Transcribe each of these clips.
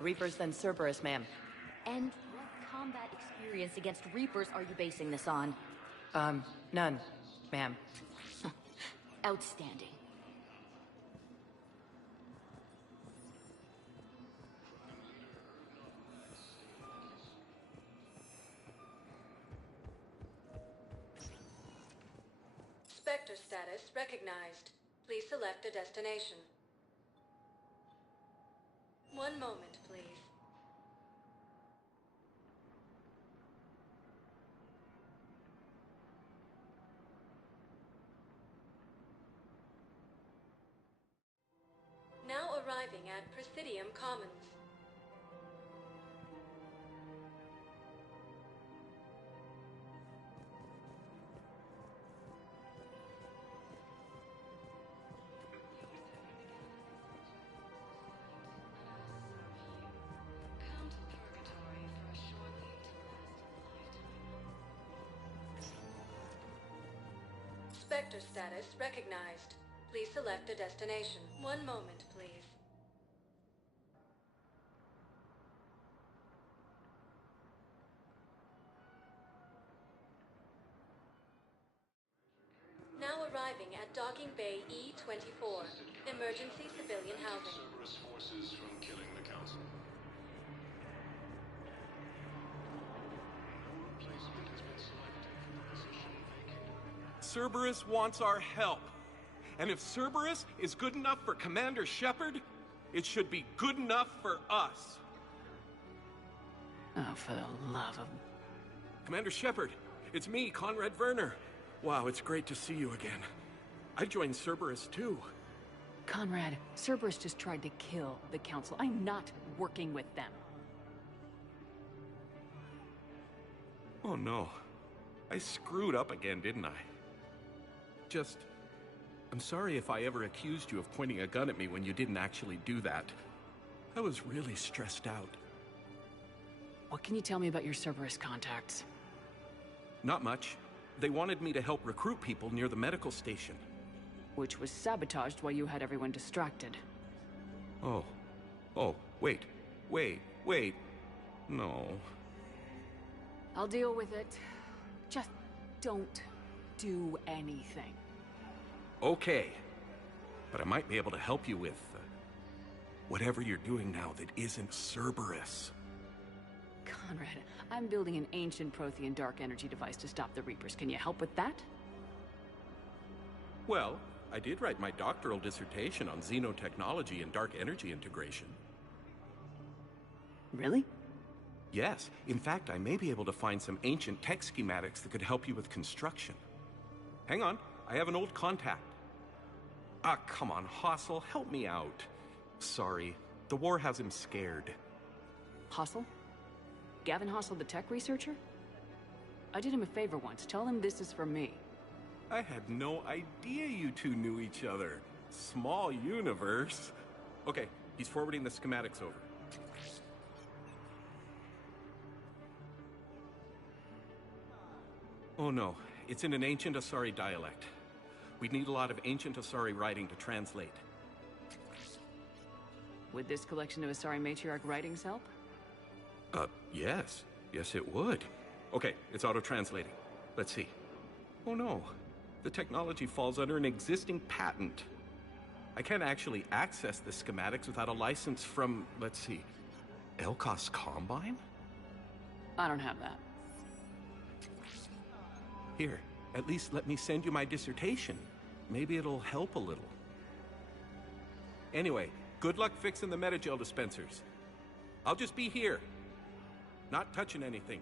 Reapers than Cerberus, ma'am. And what combat experience against Reapers are you basing this on? None, ma'am. Outstanding. Spectre status recognized. Please select a destination. One moment, please. Now arriving at Presidium Commons. Spectre status recognized. Please select a destination. One moment, please. Now arriving at Docking Bay E-24, emergency civilian housing. Cerberus forces from killing the council. No replacement has been selected for the position vacated. Cerberus wants our help. And if Cerberus is good enough for Commander Shepard, it should be good enough for us. Oh, for the love of... Commander Shepard, it's me, Conrad Werner. Wow, it's great to see you again. I joined Cerberus too. Conrad, Cerberus just tried to kill the Council. I'm not working with them. Oh no. I screwed up again, didn't I? I'm sorry if I ever accused you of pointing a gun at me when you didn't actually do that. I was really stressed out. What can you tell me about your Cerberus contacts? Not much. They wanted me to help recruit people near the medical station. Which was sabotaged while you had everyone distracted. Oh, wait. No. I'll deal with it. Just don't do anything. Okay. But I might be able to help you with whatever you're doing now that isn't Cerberus. Conrad, I'm building an ancient Prothean dark energy device to stop the Reapers. Can you help with that? Well, I did write my doctoral dissertation on xenotechnology and dark energy integration. Really? Yes. In fact, I may be able to find some ancient tech schematics that could help you with construction. Hang on. I have an old contact. Ah, come on, Hossel, help me out. Sorry. The war has him scared. Hossel? Gavin Hossel, the tech researcher? I did him a favor once. Tell him this is from me. I had no idea you two knew each other. Small universe. Okay, he's forwarding the schematics over. Oh no, it's in an ancient Asari dialect. We'd need a lot of ancient Asari writing to translate. Would this collection of Asari matriarch writings help? Yes. Yes, it would. Okay, it's auto-translating. Let's see. Oh no, the technology falls under an existing patent. I can't actually access the schematics without a license from, let's see, Elkos Combine? I don't have that. Here, at least let me send you my dissertation. Maybe it'll help a little. Anyway, good luck fixing the metagel dispensers. I'll just be here. Not touching anything.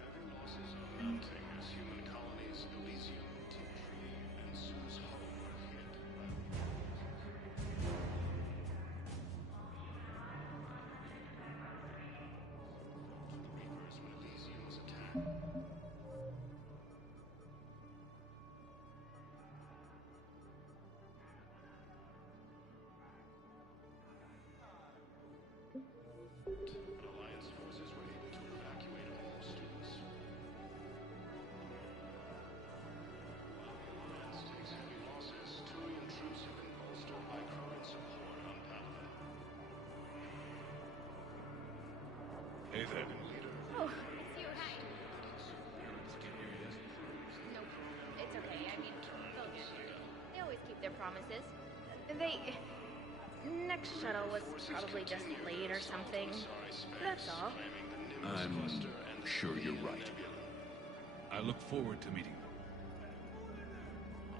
Heavy losses are mounting as human colonies Elysium, Tea and Sue's Home are hit. Reapers when Elysium was attacked. But Alliance forces were able to evacuate all students. Hey there. Oh, it's you. Hi. Nope. It's okay. I mean, they'll get here. They always keep their promises. Next shuttle was probably just late or something. That's all. I'm sure you're right. I look forward to meeting them.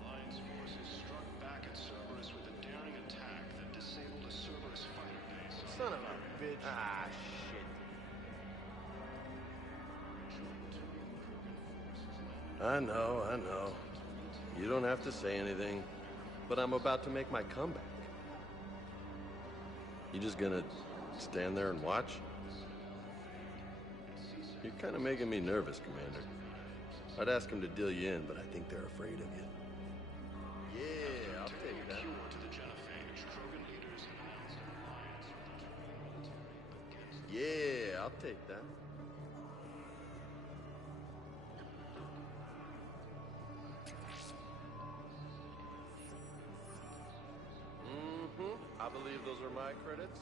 Alliance forces struck back at Cerberus with a daring attack that disabled a Cerberus fighter base. Son of a bitch. Ah, shit. I know. You don't have to say anything, but I'm about to make my comeback. You just gonna stand there and watch? You're kind of making me nervous, Commander. I'd ask them to deal you in, but I think they're afraid of you. Yeah, I'll take that. Yeah, I'll take that. I believe those are my credits.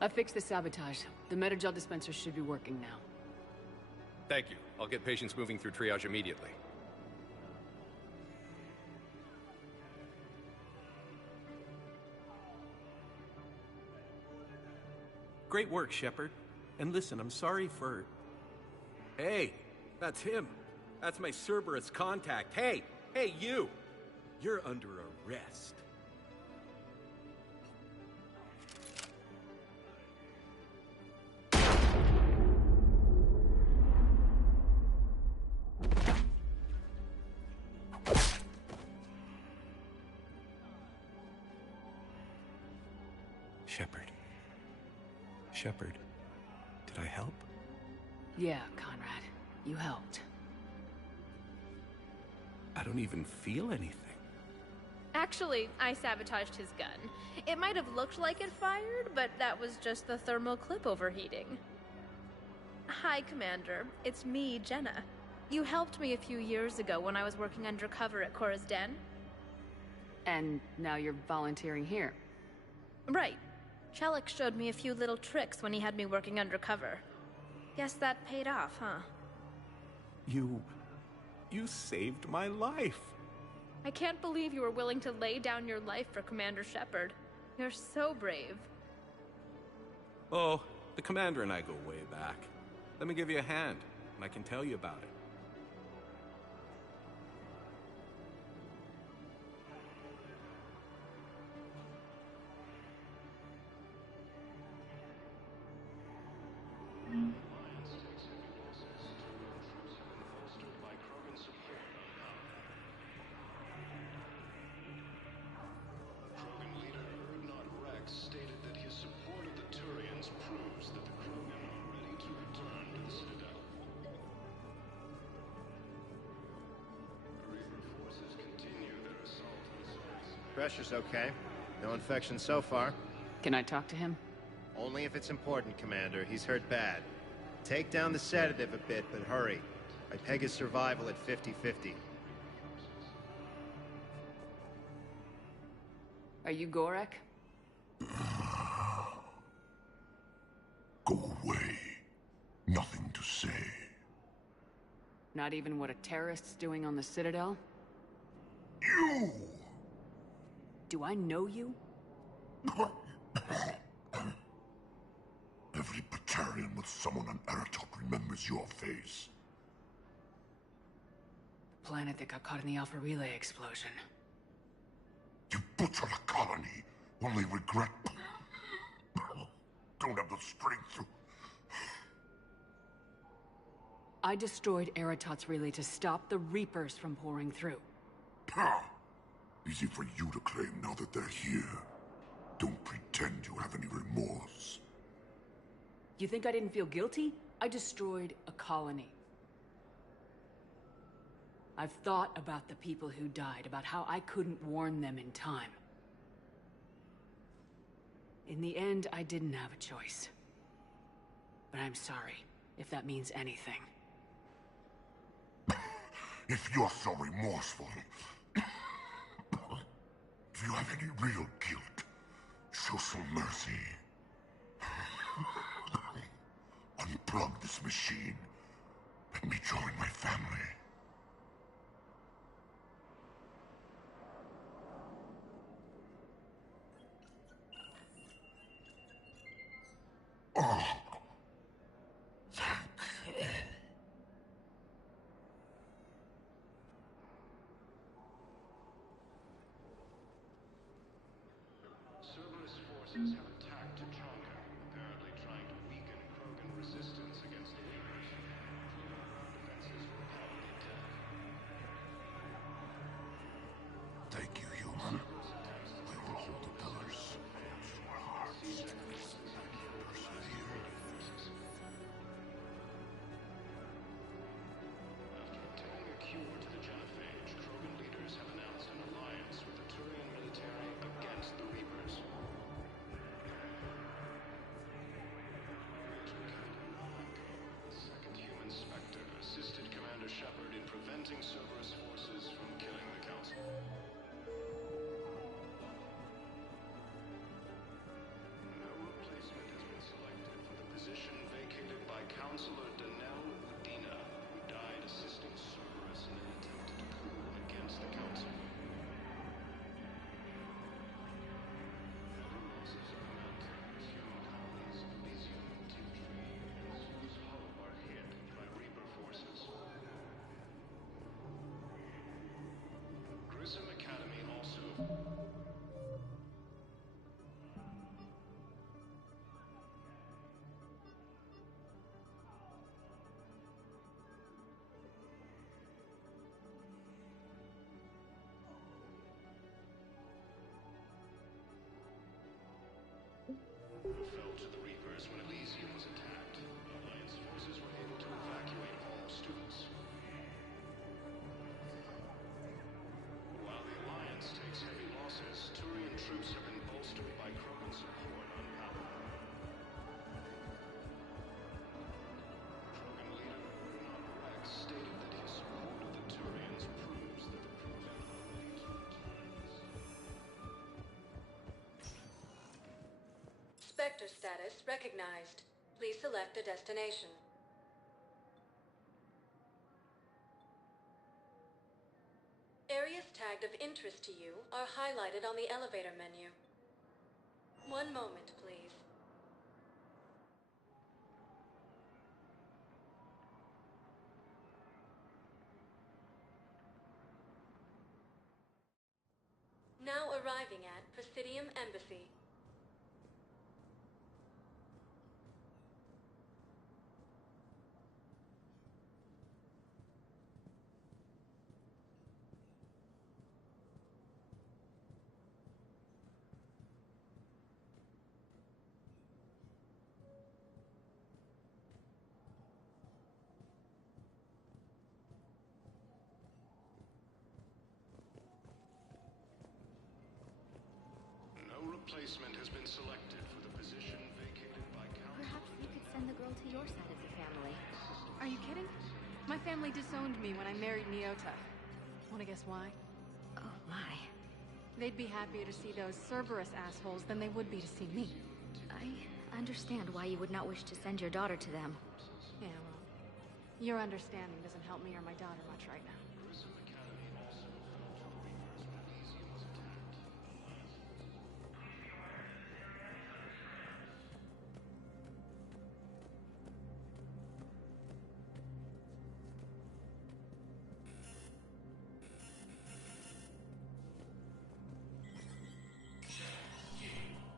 I fixed the sabotage. The metagel dispenser should be working now. Thank you. I'll get patients moving through triage immediately. Great work, Shepard. And listen, I'm sorry for... Hey, that's him. That's my Cerberus contact. Hey, you! You're under arrest. Shepard, did I help? Yeah, Conrad. You helped. I don't even feel anything. Actually, I sabotaged his gun. It might have looked like it fired, but that was just the thermal clip overheating. Hi, Commander. It's me, Jenna. You helped me a few years ago when I was working undercover at Cora's Den. And now you're volunteering here. Right. Chelik showed me a few little tricks when he had me working undercover. Guess that paid off, huh? You saved my life. I can't believe you were willing to lay down your life for Commander Shepard. You're so brave. Oh, the Commander and I go way back. Let me give you a hand, and I can tell you about it. Pressure's okay. No infection so far. Can I talk to him? Only if it's important, Commander. He's hurt bad. Take down the sedative a bit, but hurry. I peg his survival at 50-50. Are you Gorek? Go away. Nothing to say. Not even what a terrorist's doing on the Citadel? You! Do I know you? Every Batarian with someone on Aratok remembers your face. The planet that got caught in the Alpha Relay explosion. You butchered a colony, only regret... Don't have the strength to... I destroyed Eratot's relay to stop the Reapers from pouring through. Easy for you to claim now that they're here. Don't pretend you have any remorse. You think I didn't feel guilty? I destroyed a colony. I've thought about the people who died, about how I couldn't warn them in time. In the end, I didn't have a choice. But I'm sorry, if that means anything. If you're so remorseful, if you have any real guilt, show some mercy. Unplug this machine. Let me join my family. Oh. Cerberus forces have attacked Tuchanka, apparently trying to weaken Krogan resistance against the Reapers. Defenses repel the attack. Thank you, human. We will hold the pillars close to our hearts. Persevere. After obtaining a cure to the genophage, Krogan leaders have announced an alliance with the Turian military against the Reapers. The second human Spectre assisted Commander Shepard in preventing Cerberus forces from killing the Council. No replacement has been selected for the position vacated by Counselor Danelle Udina, who died assisting Cerberus in an attempted coup against the Council. Other losses are mounting as human colonies of Elysium, Tiptree, and Sue's Hope are hit by Reaper forces. Grissom Academy also... fell to the Reapers when Elysium was attacked. Alliance forces were able to evacuate all students. While the Alliance takes heavy losses, Turian troops have been bolstered by Krogan support on Palawan. Krogan leader Urnon Rex stated that his support of the Turians proves that the proven ability to return. Spectre status recognized. Please select a destination. Areas tagged of interest to you are highlighted on the elevator menu. One moment, please. Now arriving at Presidium Embassy. No replacement has been selected for the position vacated by Council. Perhaps you could send the girl to your side of the family. Are you kidding? My family disowned me when I married Nyota. Wanna guess why? Oh my. They'd be happier to see those Cerberus assholes than they would be to see me. I understand why you would not wish to send your daughter to them. Yeah, well, your understanding doesn't help me or my daughter much right now. Grissom Academy also fell to the Reapers when Elysium was attacked.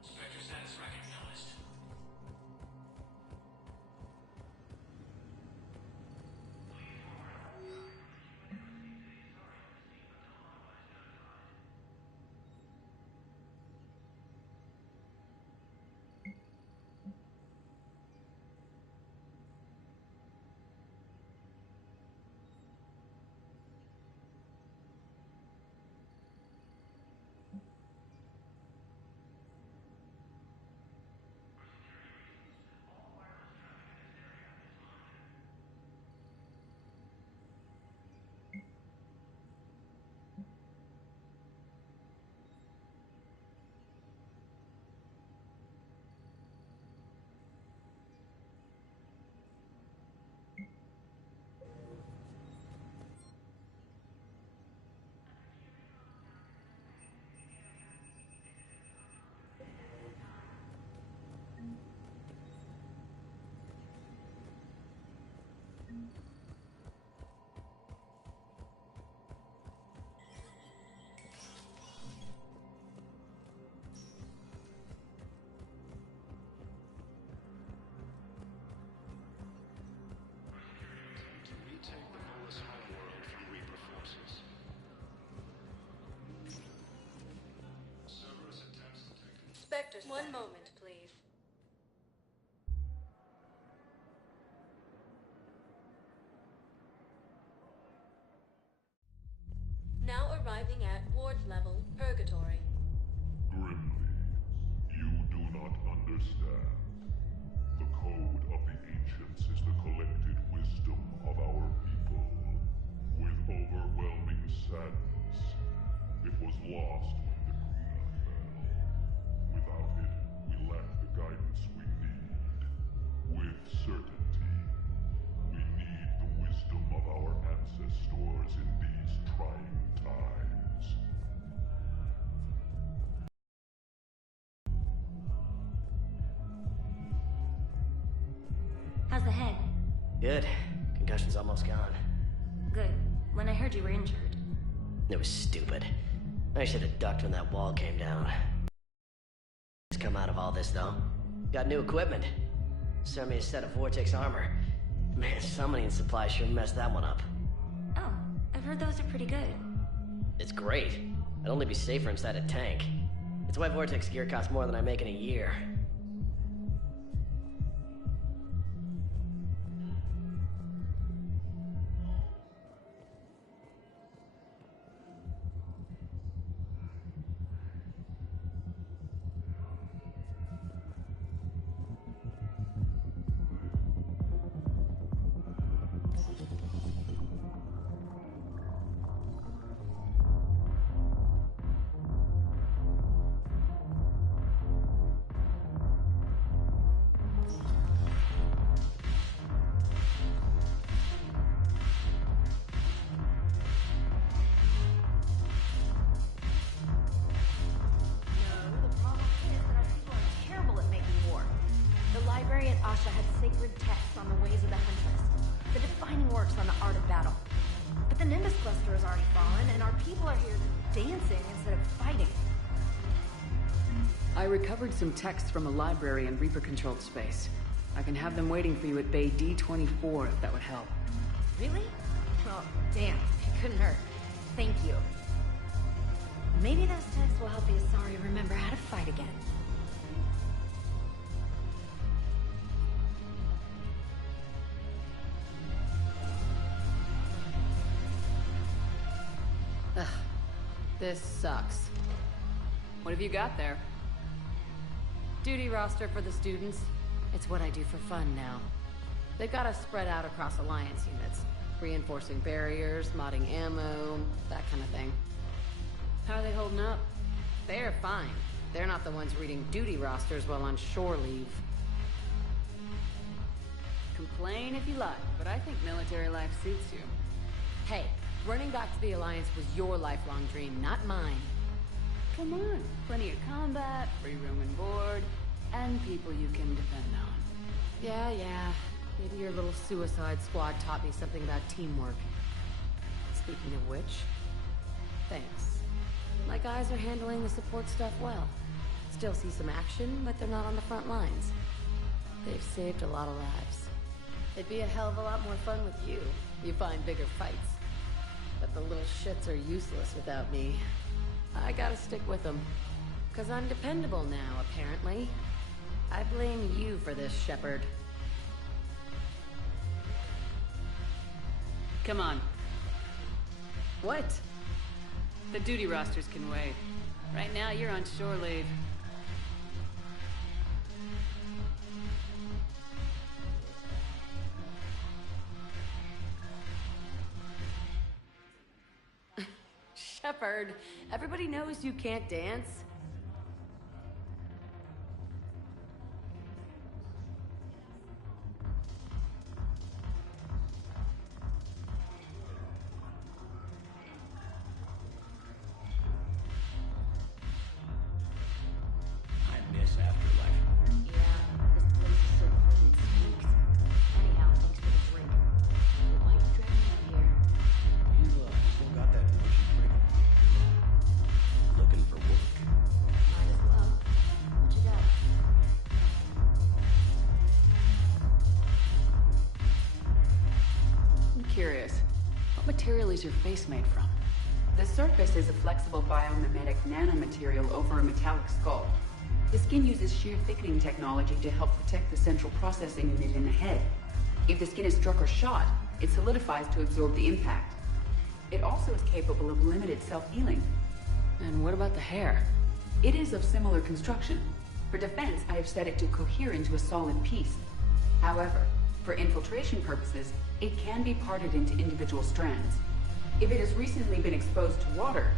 Spectre status recognized. One moment, please. Now arriving at Ward's level, Purgatory. Grimly, you do not understand. The code of the ancients is the collected wisdom of our people. With overwhelming sadness, it was lost when the Krina fell. Without it, we lack the guidance we need. With certainty, we need the wisdom of our ancestors in these trying times. How's the head? Good. Concussion's almost gone. Good. When I heard you were injured. It was stupid. I should have ducked when that wall came down. Just come out of all this, though. Got new equipment. Sent me a set of Vortex armor. Man, summoning supply sure messed that one up. Oh, I've heard those are pretty good. It's great. I'd only be safer inside a tank. It's why Vortex gear costs more than I make in a year. Asha had sacred texts on the ways of the Huntress, the defining works on the art of battle. But the Nimbus cluster has already fallen, and our people are here dancing instead of fighting. I recovered some texts from a library in Reaper-controlled space. I can have them waiting for you at Bay D-24 if that would help. Really? Oh, damn. It couldn't hurt. Thank you. Maybe those texts will help the Asari remember how to fight again. Ugh. This sucks. What have you got there? Duty roster for the students. It's what I do for fun now. They've got us spread out across Alliance units. Reinforcing barriers, modding ammo, that kind of thing. How are they holding up? They're fine. They're not the ones reading duty rosters while on shore leave. Complain if you like, but I think military life suits you. Hey, running back to the Alliance was your lifelong dream, not mine. Come on, plenty of combat, free room and board, and people you can depend on. Yeah. Maybe your little suicide squad taught me something about teamwork. Speaking of which, thanks. My guys are handling the support stuff well. Still see some action, but they're not on the front lines. They've saved a lot of lives. It'd be a hell of a lot more fun with you. You find bigger fights. But the little shits are useless without me. I gotta stick with them. 'Cause I'm dependable now, apparently. I blame you for this, Shepard. Come on. What? The duty rosters can wait. Right now, you're on shore leave. Shepard, everybody knows you can't dance. I miss Afterlife. Yeah, this place is so clean it stinks. Anyhow, thanks for the drink. Why are you dragging me out here? You still got that much to drink? Looking for work. Might as well. What you got? I'm curious. What material is your face made from? The surface is a flexible biomimetic nanomaterial over a metallic skull. The skin uses shear thickening technology to help protect the central processing unit in the head. If the skin is struck or shot, it solidifies to absorb the impact. It also is capable of limited self-healing. And what about the hair? It is of similar construction. For defense, I have set it to cohere into a solid piece. However, for infiltration purposes, it can be parted into individual strands. If it has recently been exposed to water,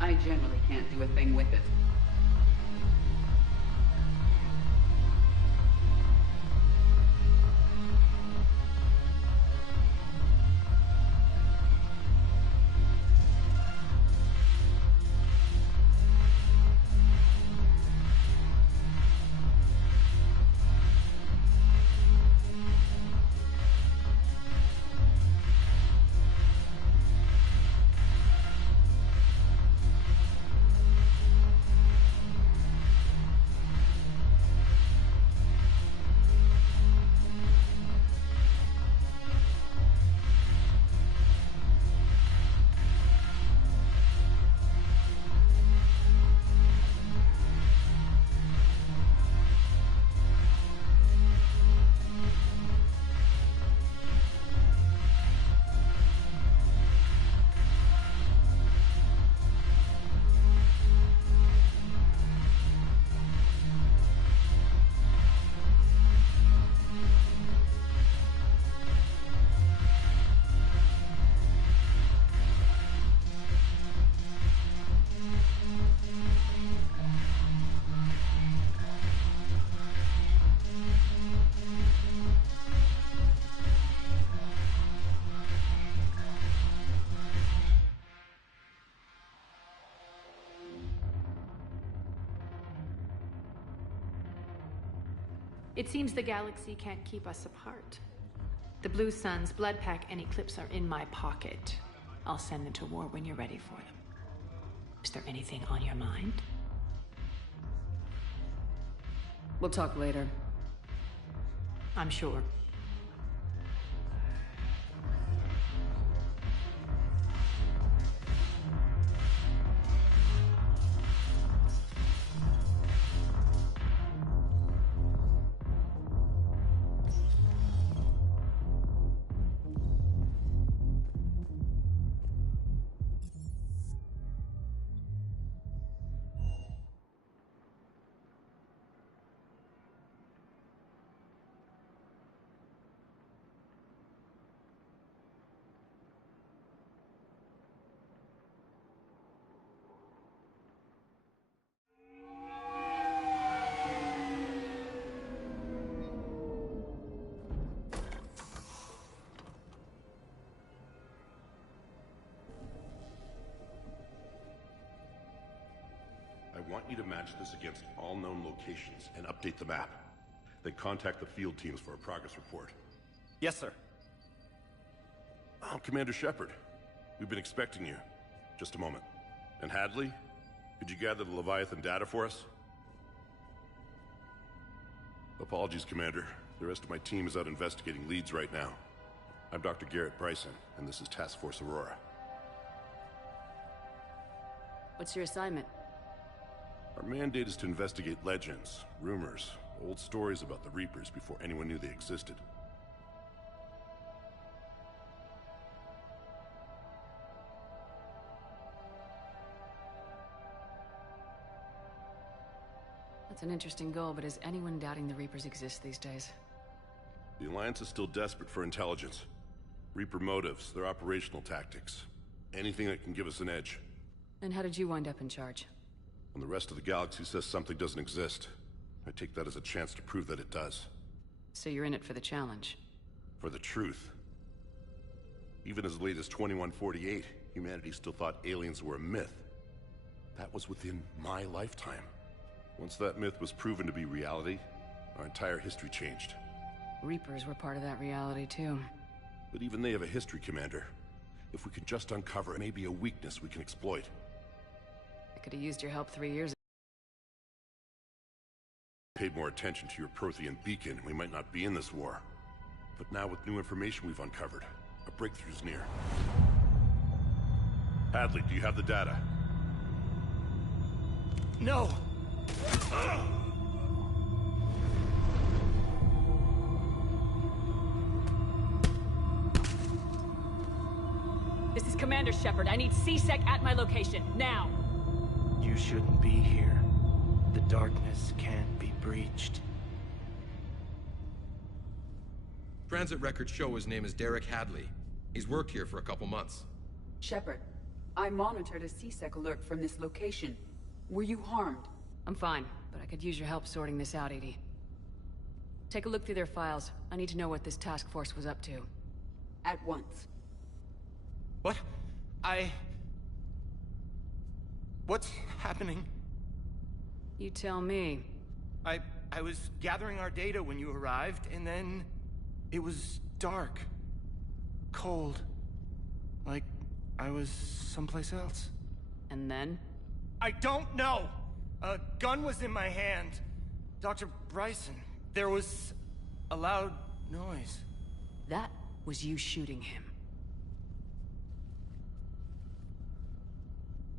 I generally can't do a thing with it. It seems the galaxy can't keep us apart. The Blue Suns, Blood Pack, and Eclipse are in my pocket. I'll send them to war when you're ready for them. Is there anything on your mind? We'll talk later. I'm sure. I want you to match this against all known locations and update the map. Then contact the field teams for a progress report. Yes, sir. I'm Commander Shepard. We've been expecting you. Just a moment. And Hadley, could you gather the Leviathan data for us? Apologies, Commander. The rest of my team is out investigating leads right now. I'm Dr. Garrett Bryson, and this is Task Force Aurora. What's your assignment? Our mandate is to investigate legends, rumors, old stories about the Reapers before anyone knew they existed. That's an interesting goal, but is anyone doubting the Reapers exist these days? The Alliance is still desperate for intelligence. Reaper motives, their operational tactics. Anything that can give us an edge. And how did you wind up in charge? When the rest of the galaxy says something doesn't exist, I take that as a chance to prove that it does. So you're in it for the challenge? For the truth. Even as late as 2148, humanity still thought aliens were a myth. That was within my lifetime. Once that myth was proven to be reality, our entire history changed. Reapers were part of that reality, too. But even they have a history, Commander. If we can just uncover maybe a weakness we can exploit. I could have used your help 3 years ago. Paid more attention to your Prothean beacon, we might not be in this war. But now with new information we've uncovered, a breakthrough's near. Hadley, do you have the data? No! This is Commander Shepard. I need C-Sec at my location, now! You shouldn't be here. The darkness can't be breached. Transit records show his name is Derek Hadley. He's worked here for a couple months. Shepard, I monitored a C-Sec alert from this location. Were you harmed? I'm fine, but I could use your help sorting this out, Edie. Take a look through their files. I need to know what this task force was up to. At once. What? What's happening? You tell me. I was gathering our data when you arrived, and then... it was dark. Cold. Like I was someplace else. And then? I don't know! A gun was in my hand. Dr. Bryson, there was a loud noise. That was you shooting him.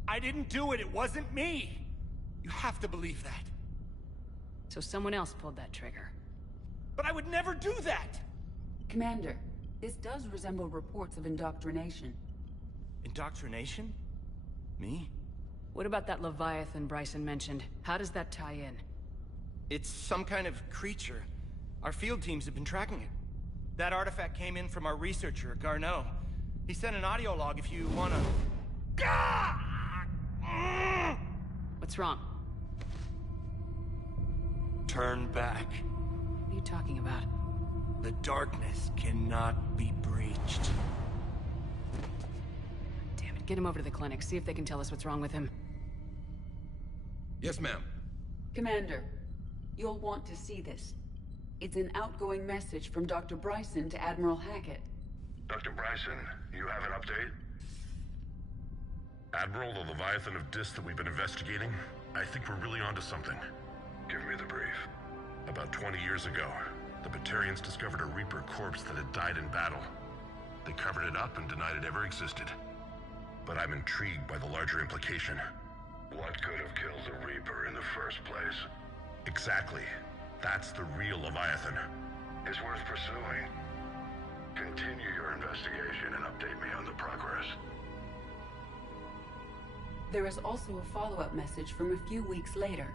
I didn't do it, it wasn't me! You have to believe that. So someone else pulled that trigger. But I would never do that! Commander, this does resemble reports of indoctrination. Indoctrination? Me? What about that Leviathan Bryson mentioned? How does that tie in? It's some kind of creature. Our field teams have been tracking it. That artifact came in from our researcher, Garneau. He sent an audio log if you wanna... What's wrong? Turn back. What are you talking about? The darkness cannot be breached. Damn it, get him over to the clinic. See if they can tell us what's wrong with him. Yes, ma'am. Commander, you'll want to see this. It's an outgoing message from Dr. Bryson to Admiral Hackett. Dr. Bryson, you have an update? Admiral, the Leviathan of Dis that we've been investigating, I think we're really onto something. Give me the brief. About 20 years ago, the Batarians discovered a Reaper corpse that had died in battle. They covered it up and denied it ever existed. But I'm intrigued by the larger implication. What could have killed the Reaper in the first place? Exactly. That's the real Leviathan. It's worth pursuing. Continue your investigation and update me on the progress. There is also a follow-up message from a few weeks later.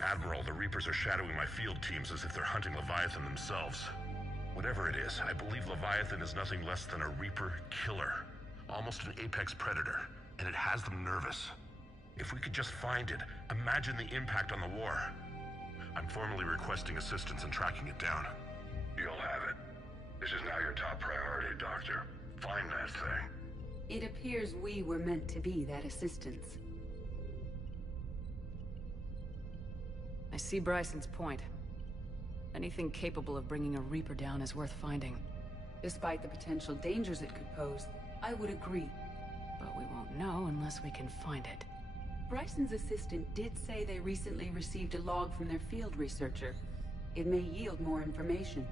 Admiral, the Reapers are shadowing my field teams as if they're hunting Leviathan themselves. Whatever it is, I believe Leviathan is nothing less than a Reaper killer. Almost an apex predator, and it has them nervous. If we could just find it, imagine the impact on the war. I'm formally requesting assistance in tracking it down. You'll have it. This is now your top priority, Doctor. Find that thing. It appears we were meant to be that assistance. I see Bryson's point. Anything capable of bringing a Reaper down is worth finding. Despite the potential dangers it could pose, I would agree. But we won't know unless we can find it. Bryson's assistant did say they recently received a log from their field researcher. It may yield more information.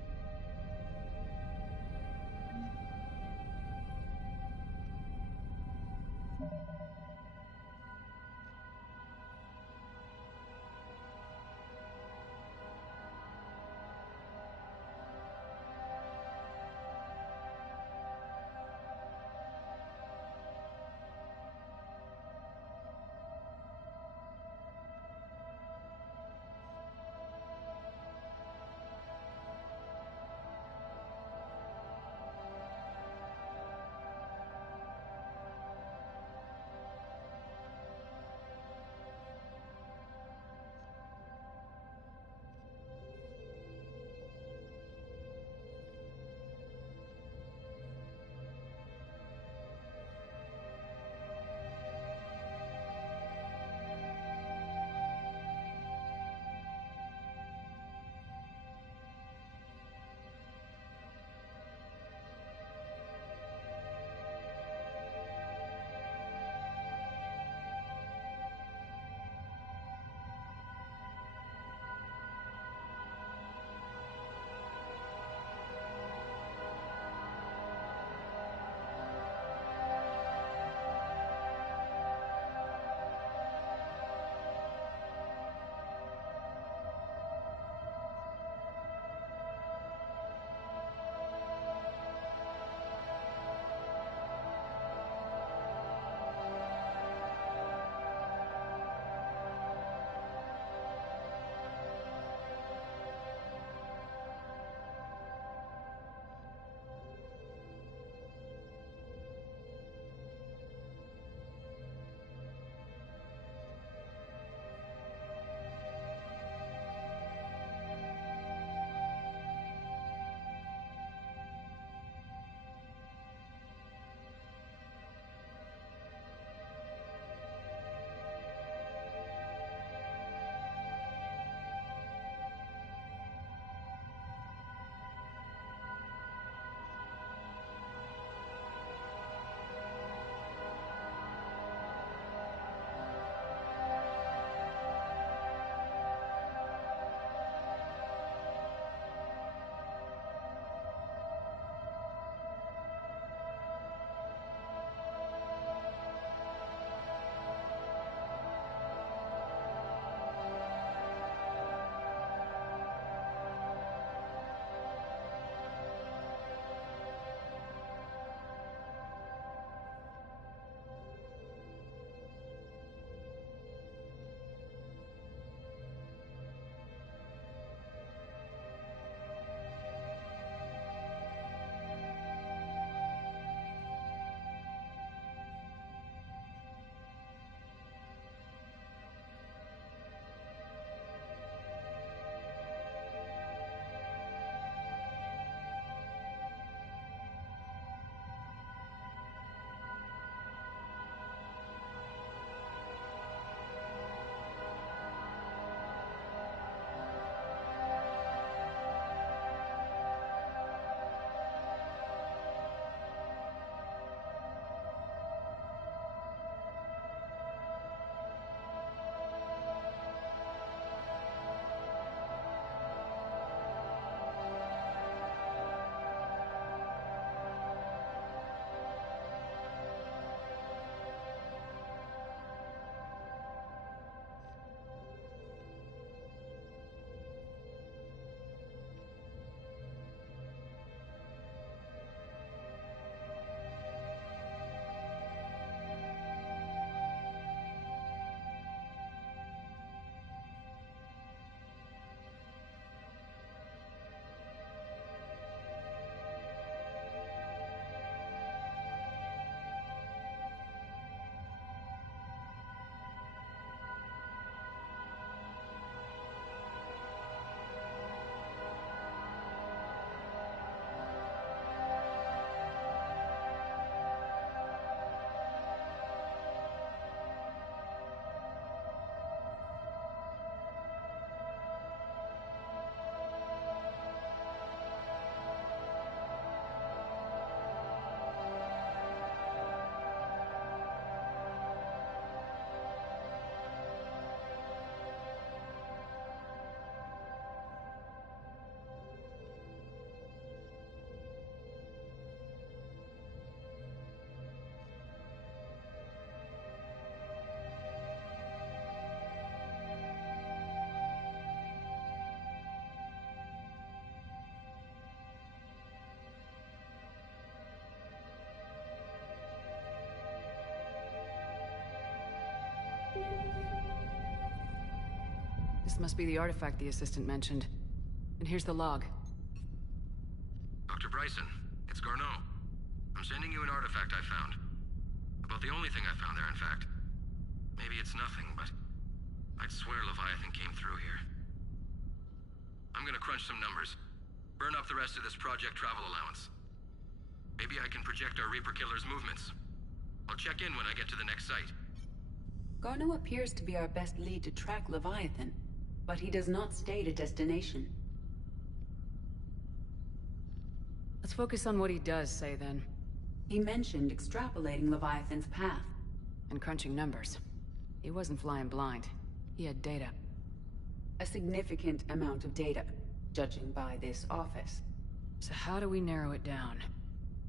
This must be the artifact the assistant mentioned. And here's the log. Dr. Bryson, it's Garneau. I'm sending you an artifact I found. About the only thing I found there, in fact. Maybe it's nothing, but I'd swear Leviathan came through here. I'm gonna crunch some numbers. Burn up the rest of this project travel allowance. Maybe I can project our Reaper Killer's movements. I'll check in when I get to the next site. Garneau appears to be our best lead to track Leviathan, but he does not state a destination. Let's focus on what he does say, then. He mentioned extrapolating Leviathan's path. And crunching numbers. He wasn't flying blind. He had data. A significant amount of data, judging by this office. So how do we narrow it down?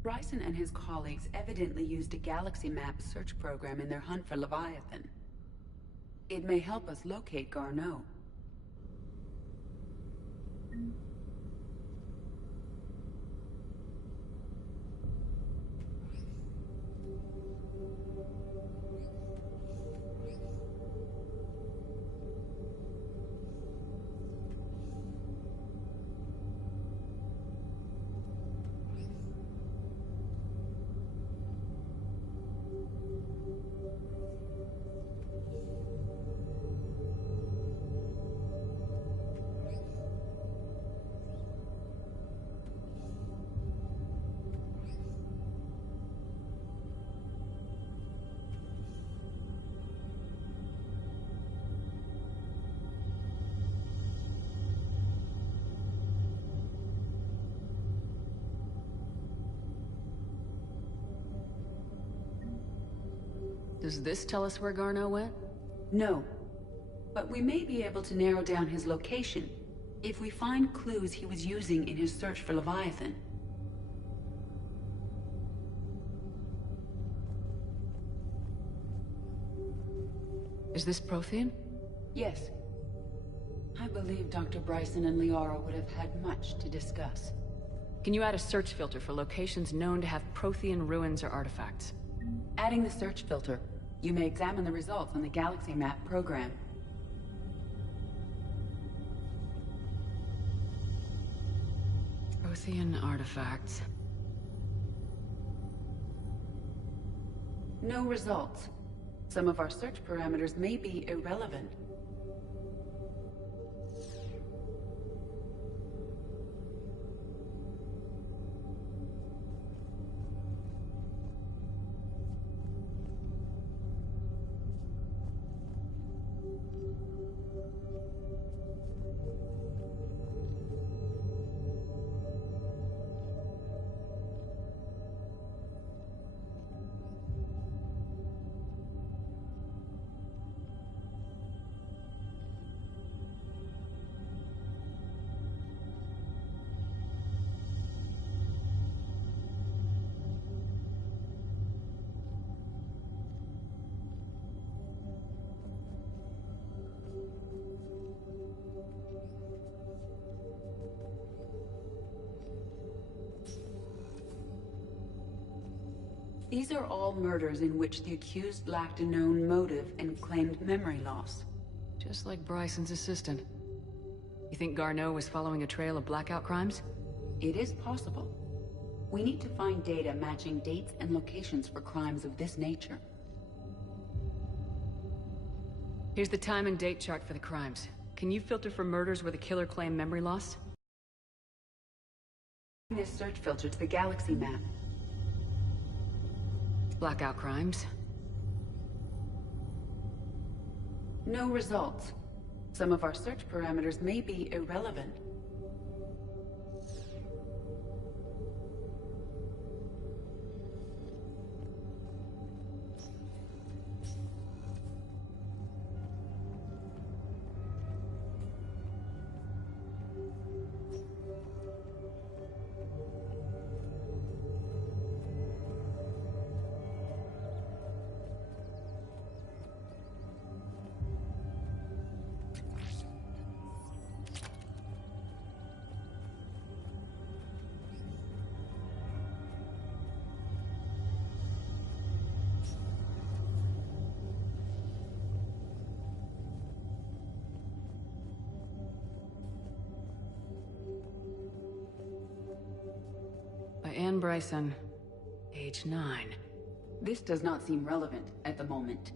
Bryson and his colleagues evidently used a galaxy map search program in their hunt for Leviathan. It may help us locate Garneau. Does this tell us where Garneau went? No. But we may be able to narrow down his location if we find clues he was using in his search for Leviathan. Is this Prothean? Yes. I believe Dr. Bryson and Liara would have had much to discuss. Can you add a search filter for locations known to have Prothean ruins or artifacts? Adding the search filter, you may examine the results on the galaxy map program. Prothean artifacts. No results. Some of our search parameters may be irrelevant. These are all murders in which the accused lacked a known motive and claimed memory loss. Just like Bryson's assistant. You think Garneau was following a trail of blackout crimes? It is possible. We need to find data matching dates and locations for crimes of this nature. Here's the time and date chart for the crimes. Can you filter for murders where the killer claimed memory loss? This search filter to the galaxy map. Blackout crimes. No results. Some of our search parameters may be irrelevant. Ann Bryson, age 9. This does not seem relevant at the moment.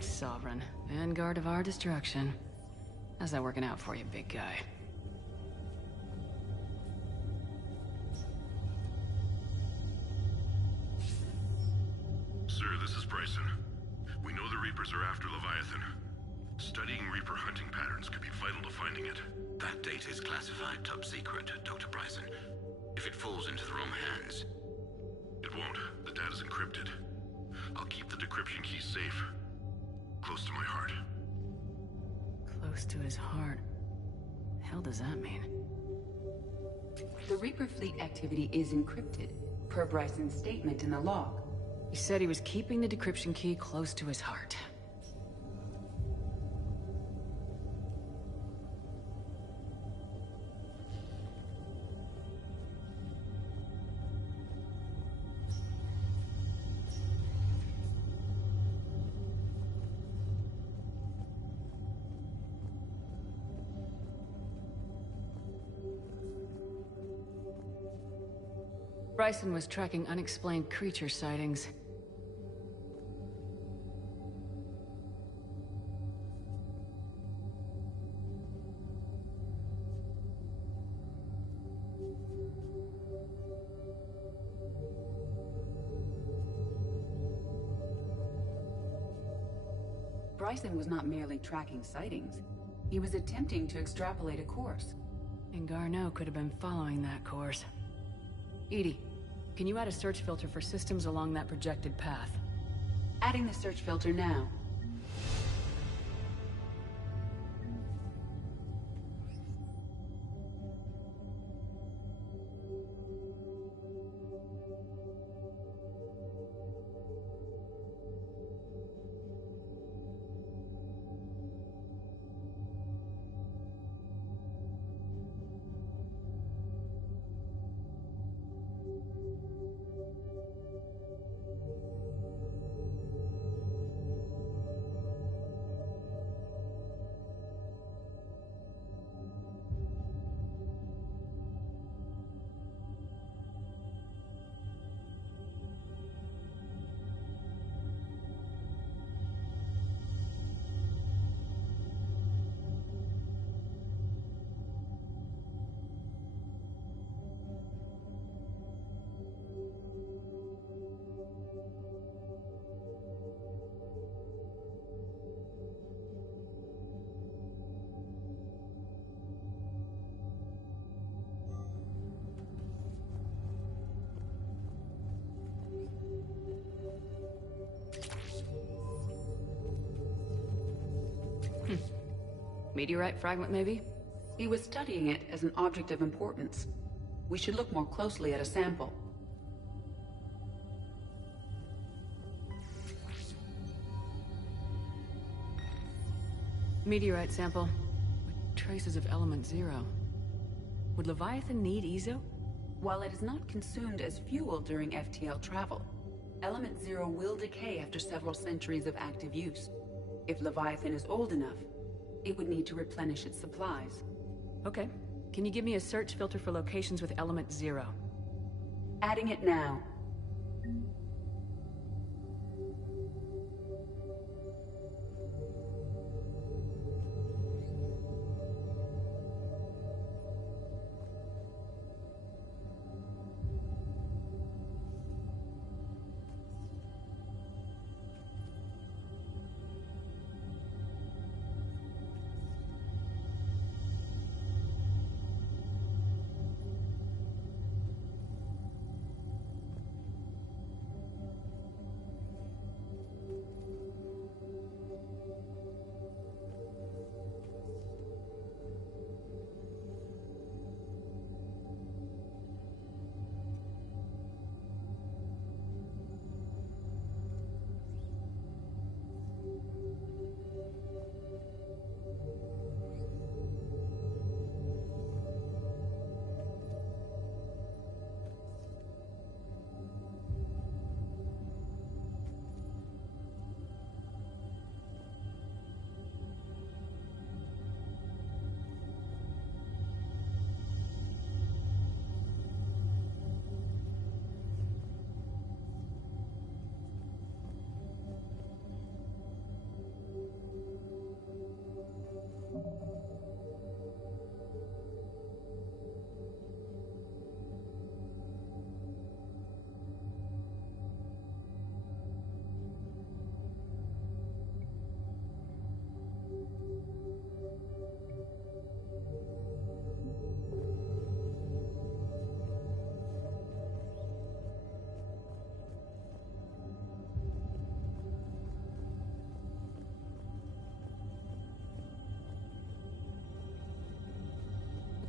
Sovereign, vanguard of our destruction. How's that working out for you, big guy? Sir, this is Bryson. We know the Reapers are after Leviathan. Studying Reaper hunting patterns could be vital to finding it. That data is classified top secret, Dr. Bryson. If it falls into the wrong hands... It won't. The data's encrypted. I'll keep the decryption key safe. Close to my heart. Close to his heart. The hell does that mean? The Reaper fleet activity is encrypted, per Bryson's statement in the log. He said he was keeping the decryption key close to his heart. Bryson was tracking unexplained creature sightings. Bryson was not merely tracking sightings. He was attempting to extrapolate a course. And Garneau could have been following that course. Edie, can you add a search filter for systems along that projected path? Adding the search filter now. Meteorite fragment, maybe? He was studying it as an object of importance. We should look more closely at a sample. Meteorite sample, with traces of element 0. Would Leviathan need Ezo? While it is not consumed as fuel during FTL travel, element 0 will decay after several centuries of active use. If Leviathan is old enough, it would need to replenish its supplies. Okay. Can you give me a search filter for locations with element 0? Adding it now.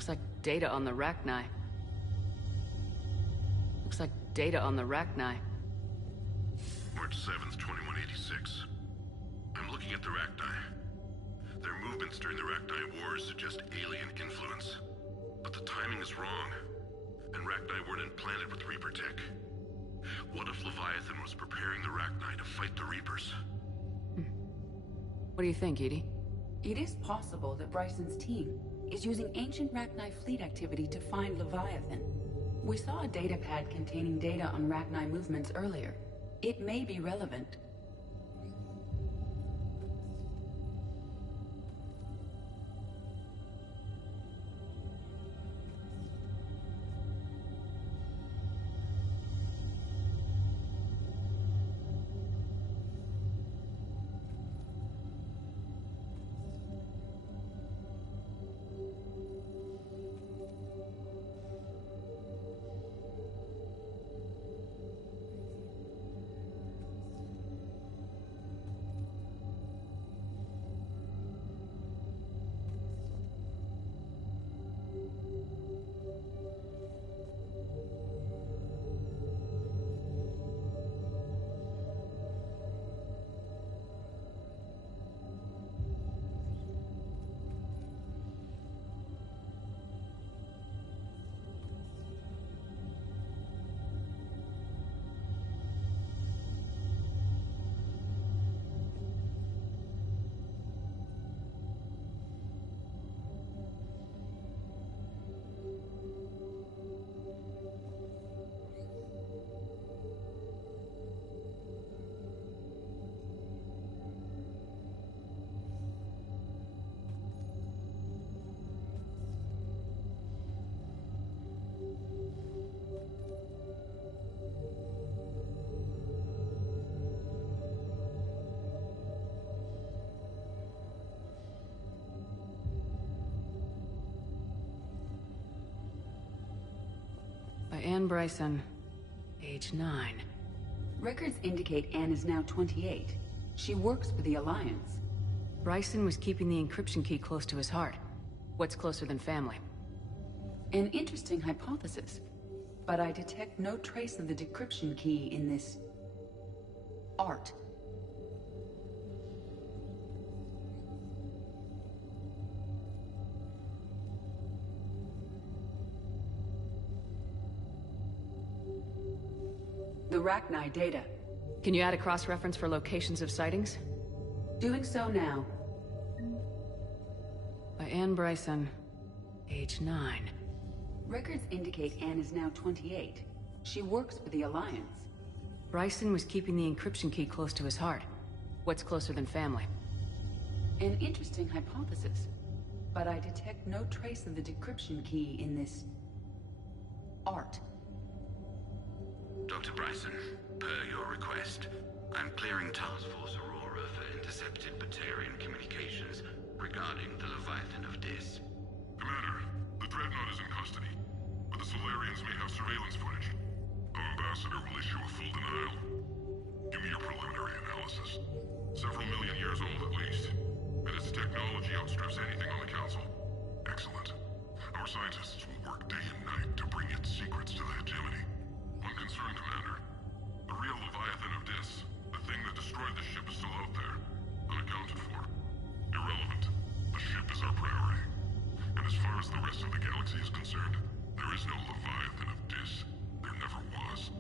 Looks like data on the Rachni. Looks like data on the Rachni. March 7th, 2186. I'm looking at the Rachni. Their movements during the Rachni Wars suggest alien influence. But the timing is wrong. And Rachni weren't implanted with Reaper tech. What if Leviathan was preparing the Rachni to fight the Reapers? What do you think, Edie? It is possible that Bryson's team is using ancient Rachni fleet activity to find Leviathan. We saw a data pad containing data on Rachni movements earlier. It may be relevant. By Anne Bryson, age 9. Records indicate Anne is now 28. She works for the Alliance. Bryson was keeping the encryption key close to his heart. What's closer than family? An interesting hypothesis. But I detect no trace of the decryption key in this... art. The Rachni data. Can you add a cross-reference for locations of sightings? Doing so now. By Anne Bryson, age 9. Records indicate Anne is now 28. She works for the Alliance. Bryson was keeping the encryption key close to his heart. What's closer than family? An interesting hypothesis. But I detect no trace of the decryption key in this... art. Dr. Bryson, per your request, I'm clearing Task Force Aurora for intercepted Batarian communications regarding the Leviathan of Dis. Commander, the Dreadnought is in custody, but the Solarians may have surveillance footage. Our ambassador will issue a full denial. Give me your preliminary analysis. Several million years old at least, and its technology outstrips anything on the Council. Excellent. Our scientists will work day and night to bring its secrets to the hegemony. One concern, Commander. The real Leviathan of Dis, the thing that destroyed the ship, is still out there, unaccounted for. Irrelevant. The ship is our priority. And as far as the rest of the galaxy is concerned, there is no Leviathan of Dis. There never was.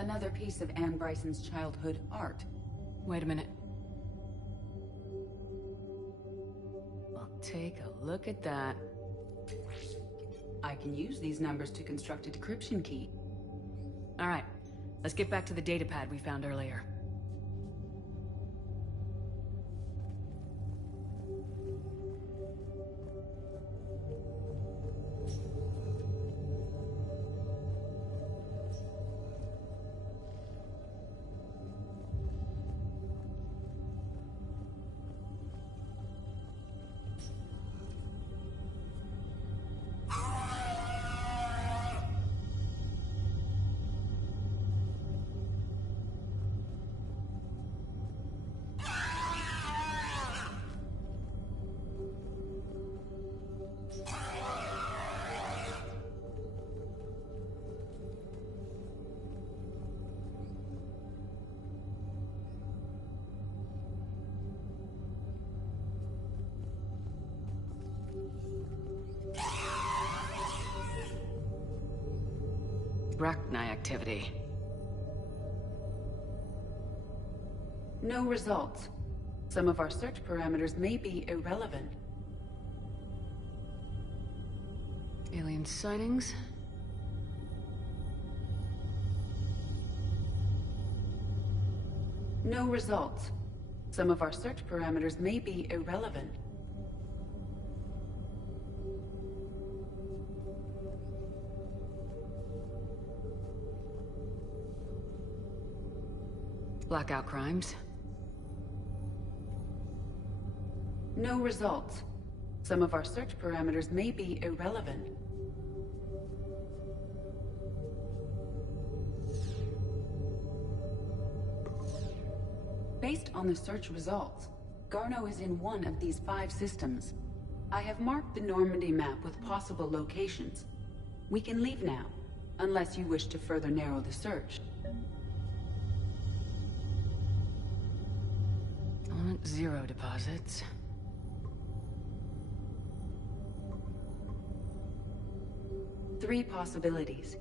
Another piece of Anne Bryson's childhood art. Wait a minute. Well, take a look at that. I can use these numbers to construct a decryption key. All right, let's get back to the datapad we found earlier. Arachni activity. No results. Some of our search parameters may be irrelevant. Alien sightings? No results. Some of our search parameters may be irrelevant. Blackout crimes? No results. Some of our search parameters may be irrelevant. Based on the search results, Garneau is in one of these 5 systems. I have marked the Normandy map with possible locations. We can leave now, unless you wish to further narrow the search. Element 0 deposits. Three possibilities.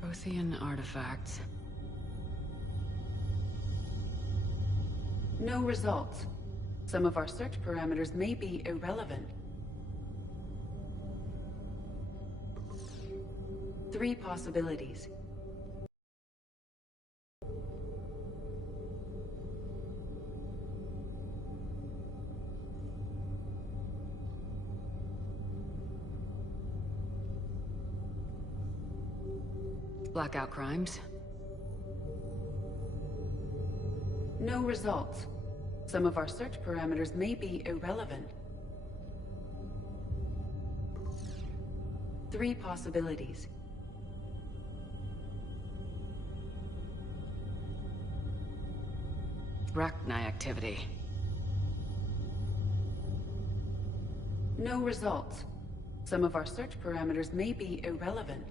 Prothean artifacts. No results. Some of our search parameters may be irrelevant. 3 possibilities. Blackout crimes. No results. Some of our search parameters may be irrelevant. 3 possibilities. Arachni activity. No results. Some of our search parameters may be irrelevant.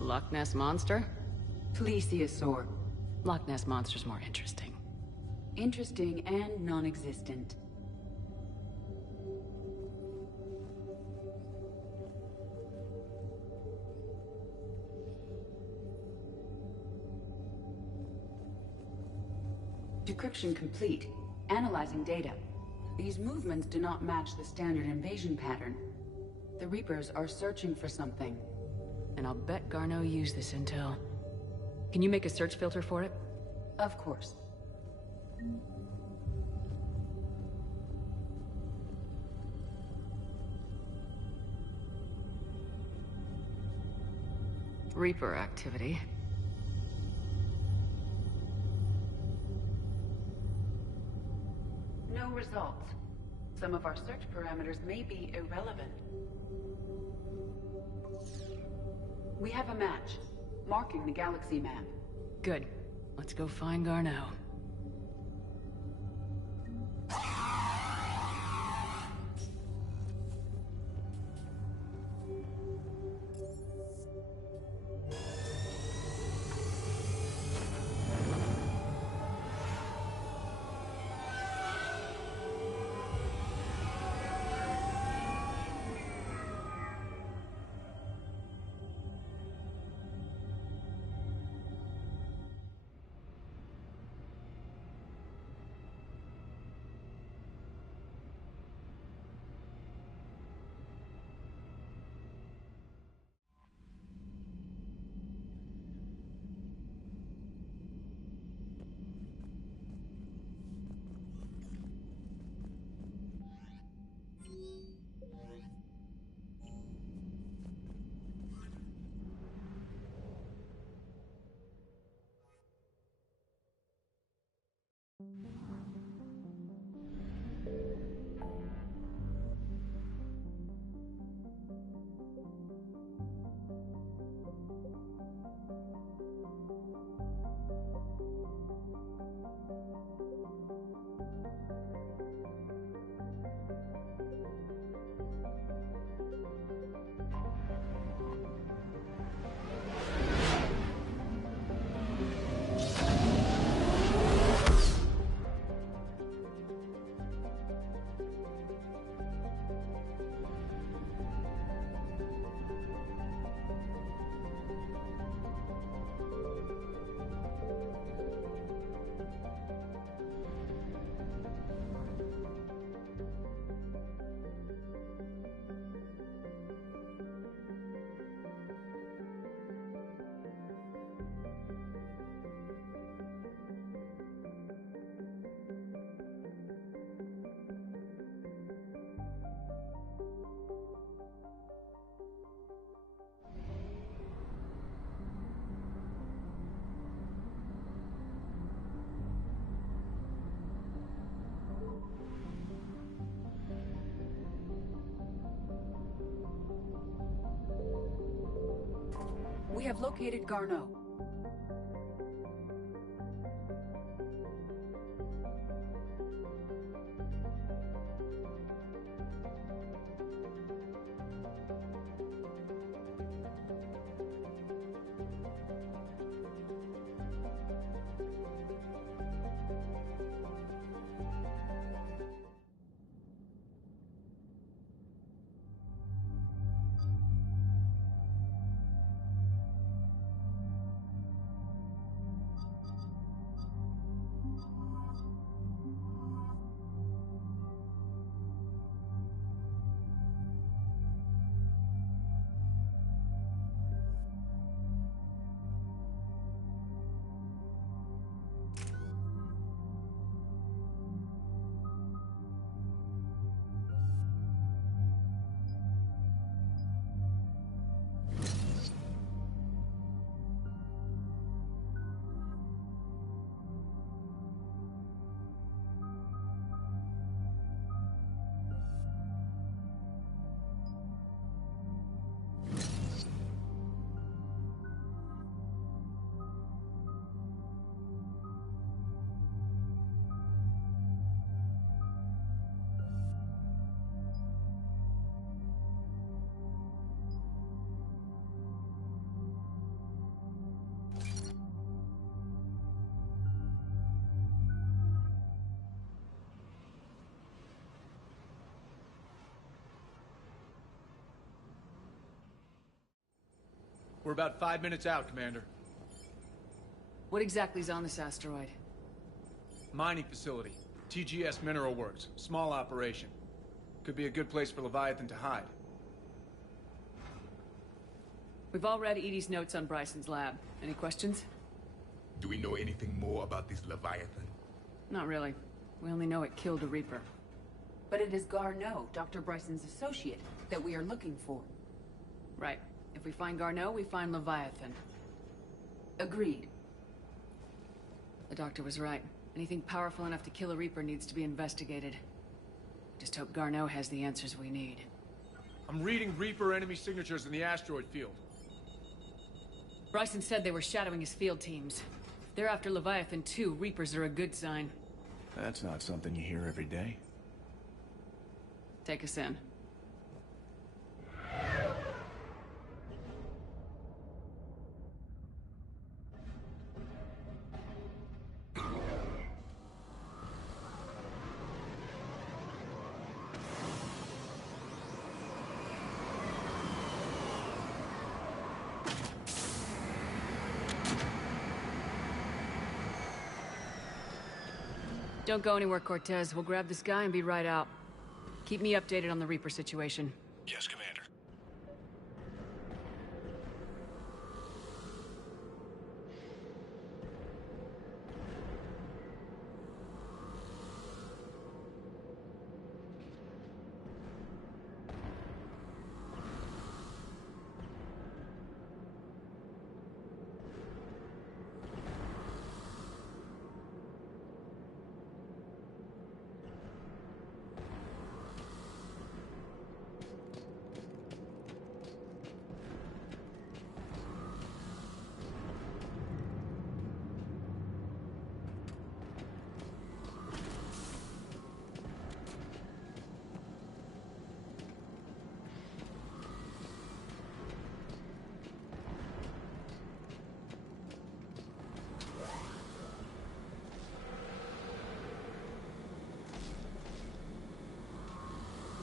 Loch Ness Monster? Plesiosaur. Loch Ness Monster's more interesting. Interesting and non-existent. Decryption complete. Analyzing data. These movements do not match the standard invasion pattern. The Reapers are searching for something. And I'll bet Garneau used this intel. Can you make a search filter for it? Of course. Reaper activity. No results. Some of our search parameters may be irrelevant. We have a match, marking the galaxy map. Good. Let's go find Garneau. located Garneau. We're about 5 minutes out, Commander. What exactly is on this asteroid? Mining facility. TGS Mineral Works. Small operation. Could be a good place for Leviathan to hide. We've all read Edie's notes on Bryson's lab. Any questions? Do we know anything more about this Leviathan? Not really. We only know it killed a Reaper. But it is Garneau, Dr. Bryson's associate, that we are looking for. Right. If we find Garneau, we find Leviathan. Agreed. The doctor was right. Anything powerful enough to kill a Reaper needs to be investigated. Just hope Garneau has the answers we need. I'm reading Reaper enemy signatures in the asteroid field. Bryson said they were shadowing his field teams. If they're after Leviathan too, Reapers are a good sign. That's not something you hear every day. Take us in. Don't go anywhere, Cortez. We'll grab this guy and be right out. Keep me updated on the Reaper situation. Yes, Commander.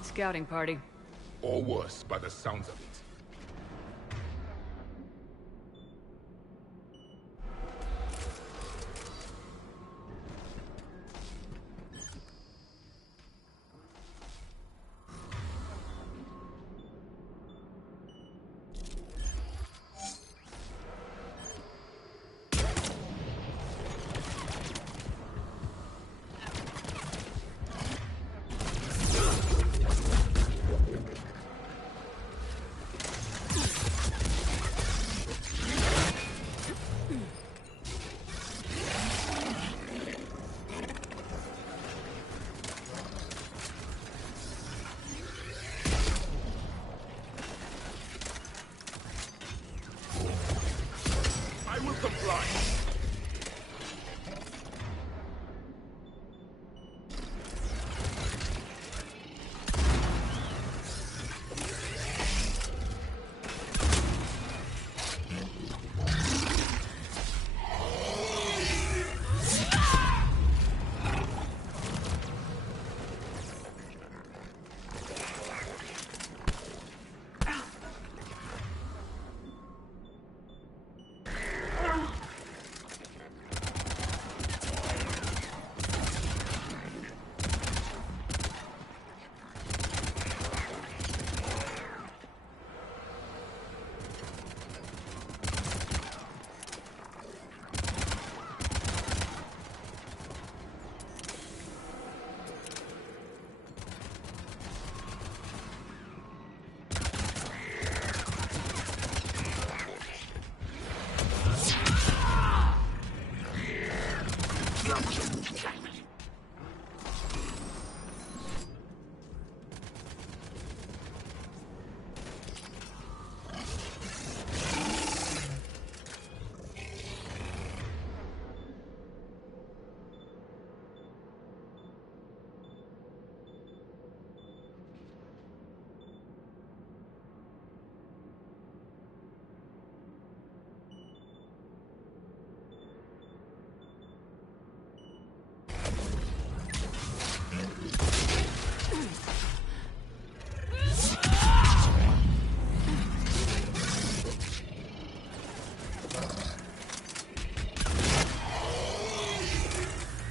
Scouting party. Or worse, by the sounds of it.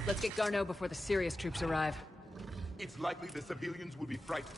Let's get Garneau before the serious troops arrive. It's likely the civilians will be frightened.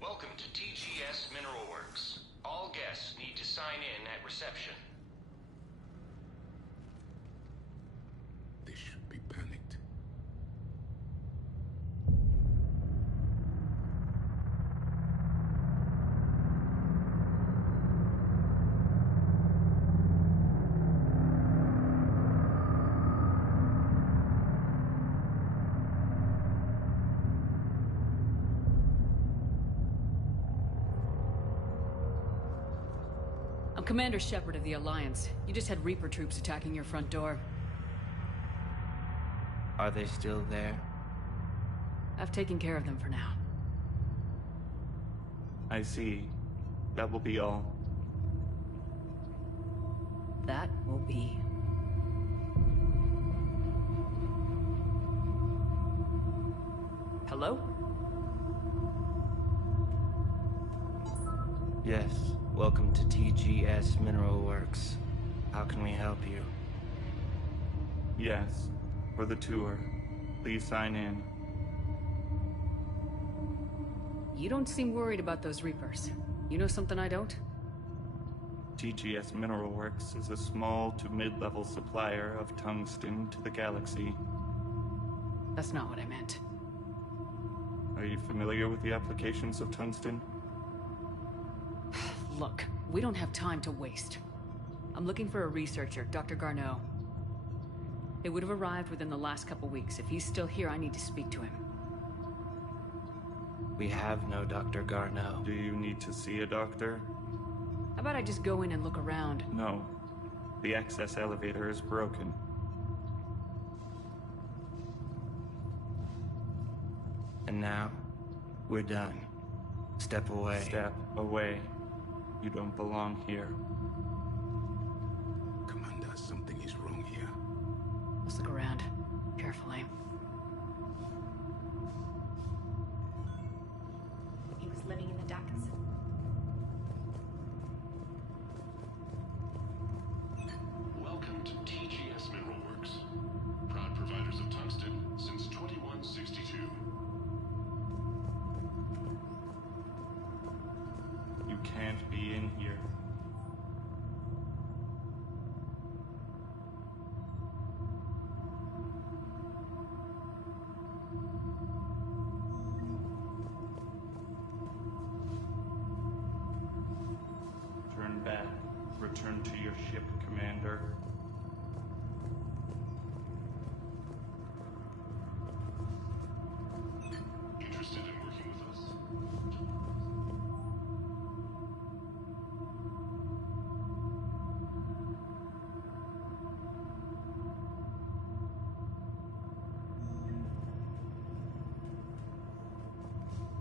Welcome to TGS Mineral Works. All guests need to sign in at reception. They should be panicked. I'm Commander Shepard of the Alliance. You just had Reaper troops attacking your front door. Are they still there? I've taken care of them for now. I see. That will be all. That will be. Hello? Yes. Welcome to TGS Mineral Works. How can we help you? Yes. For the tour. Please sign in. You don't seem worried about those Reapers. You know something I don't? TGS Mineral Works is a small to mid-level supplier of tungsten to the galaxy. That's not what I meant. Are you familiar with the applications of tungsten? Look, we don't have time to waste. I'm looking for a researcher, Dr. Garneau. They would have arrived within the last couple weeks. If he's still here, I need to speak to him. We have no Dr. Garneau. Do you need to see a doctor? How about I just go in and look around? No. The access elevator is broken. And now, we're done. Step away. Step away. You don't belong here. Commander, something is wrong here. Let's look around. Carefully. He was living in the docks. Welcome to TGS Mineral Works. Proud providers of tungsten since 2162. You can't be in here. Turn back. Return to your ship, Commander. Interested in working with us?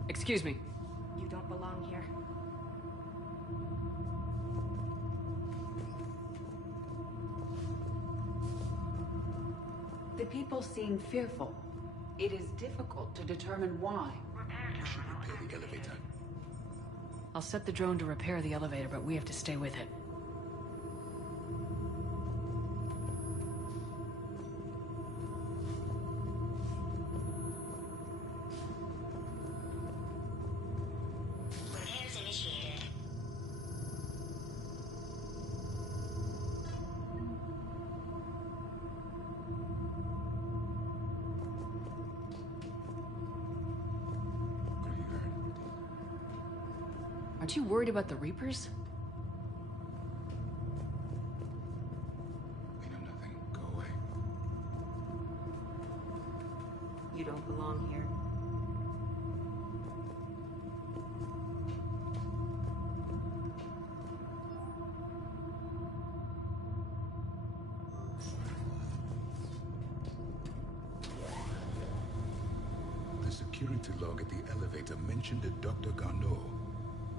Excuse me. You don't belong here. The people seem fearful. It is difficult to determine why. You should repair the elevator. I'll set the drone to repair the elevator, but we have to stay with it. Repairs initiated. Aren't you worried about the Reapers? We know nothing. Go away. You don't belong here. security log at the elevator mentioned a Dr. Garneau.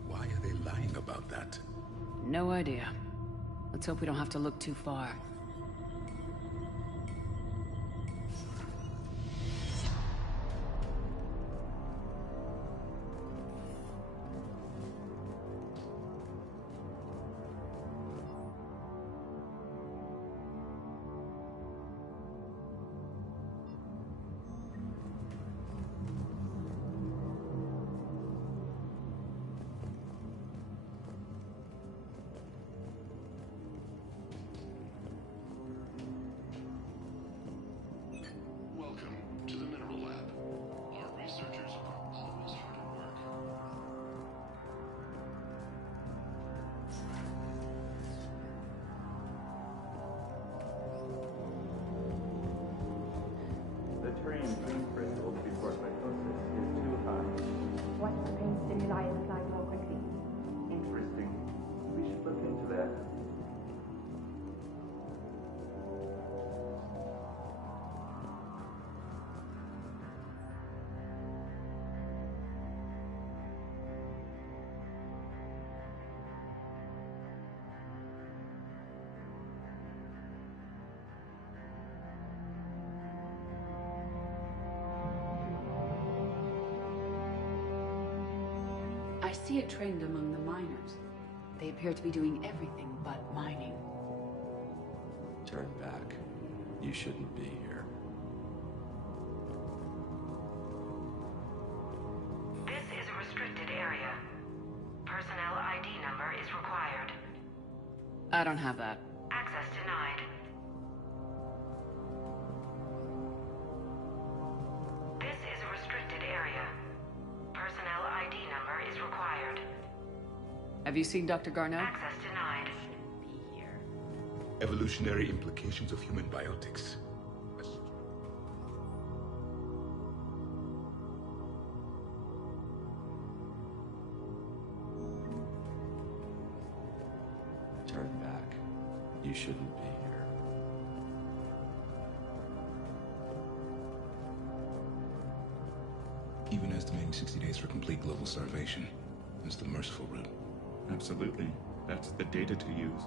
Why are they lying about that? No idea. Let's hope we don't have to look too far. Welcome to the Mineral Lab. Our researchers are always hard at work. The terrain pain threshold before psychosis is too high. What's the pain stimuli inside so quickly? Interesting. We should look into that. I see a trend among the miners. They appear to be doing everything but mining. Turn back. You shouldn't be here. This is a restricted area. Personnel ID number is required. I don't have that. Access denied. This is a restricted area. Personnel ID number is required. Have you seen Dr. Garneau? Access denied. Evolutionary implications of human biotics. Turn back. You shouldn't be here. Even estimating 60 days for complete global starvation is the merciful route. Absolutely. That's the data to use.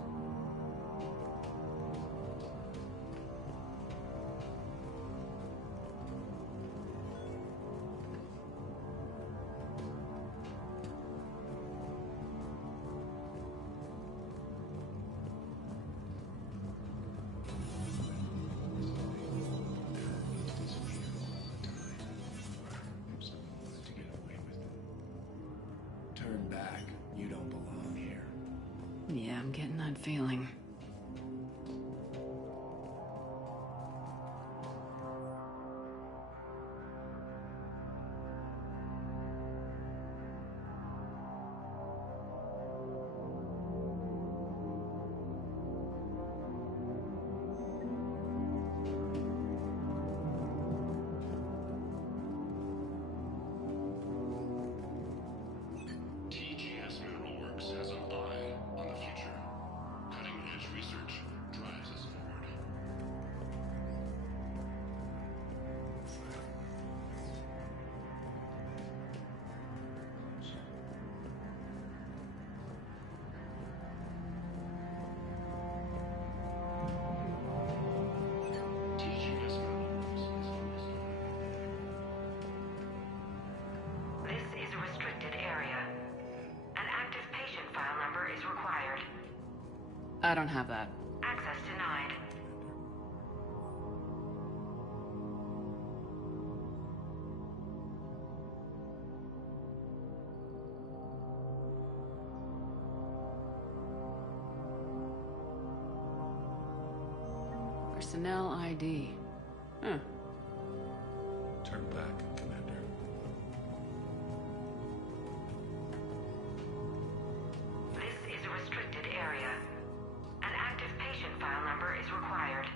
Turn back. You don't belong here. Yeah, I'm getting that feeling. TGS Mineral Works has an eye on the future. Cutting-edge research drives us forward. TGS Mineral Works is focused on This is a restricted area. An active patient file number is required. I don't have that. Access denied. Personnel ID. Huh. Turn back, Commander. This is a restricted area. An active patient file number is required.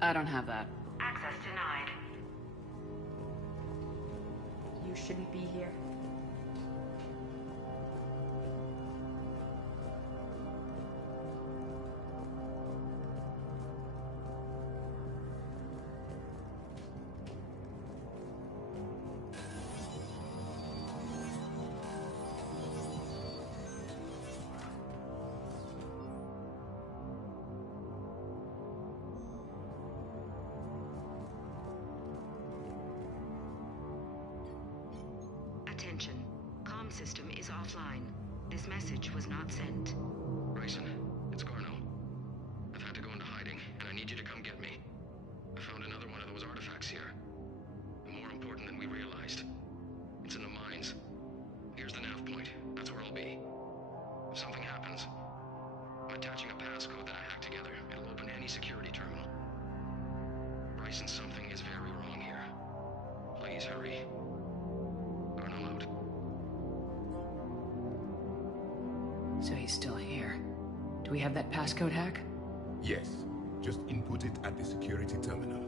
I don't have that. Access denied. You shouldn't be here. offline. This message was not sent. Bryson, it's Garno. I've had to go into hiding, and I need you to come get me. I found another one of those artifacts here. More important than we realized. It's in the mines. Here's the nav point. That's where I'll be. If something happens, I'm attaching a passcode that I hacked together. It'll open any security terminal. Bryson, something is very wrong here. Please hurry. Garno out. So he's still here. Do we have that passcode hack? Yes. Just input it at the security terminal.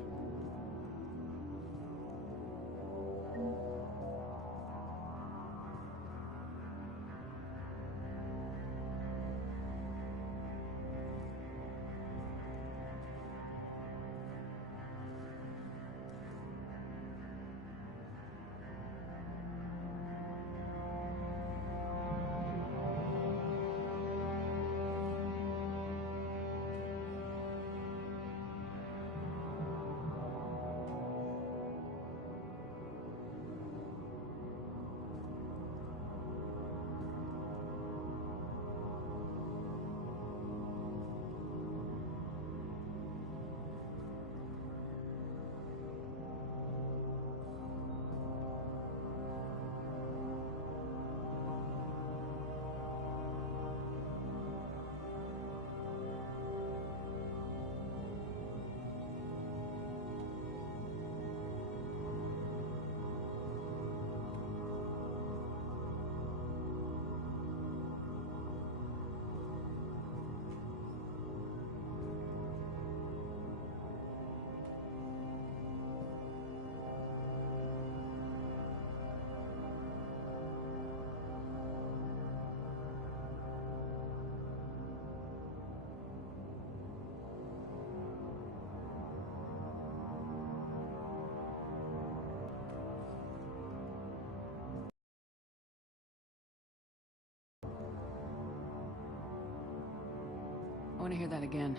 I want to hear that again.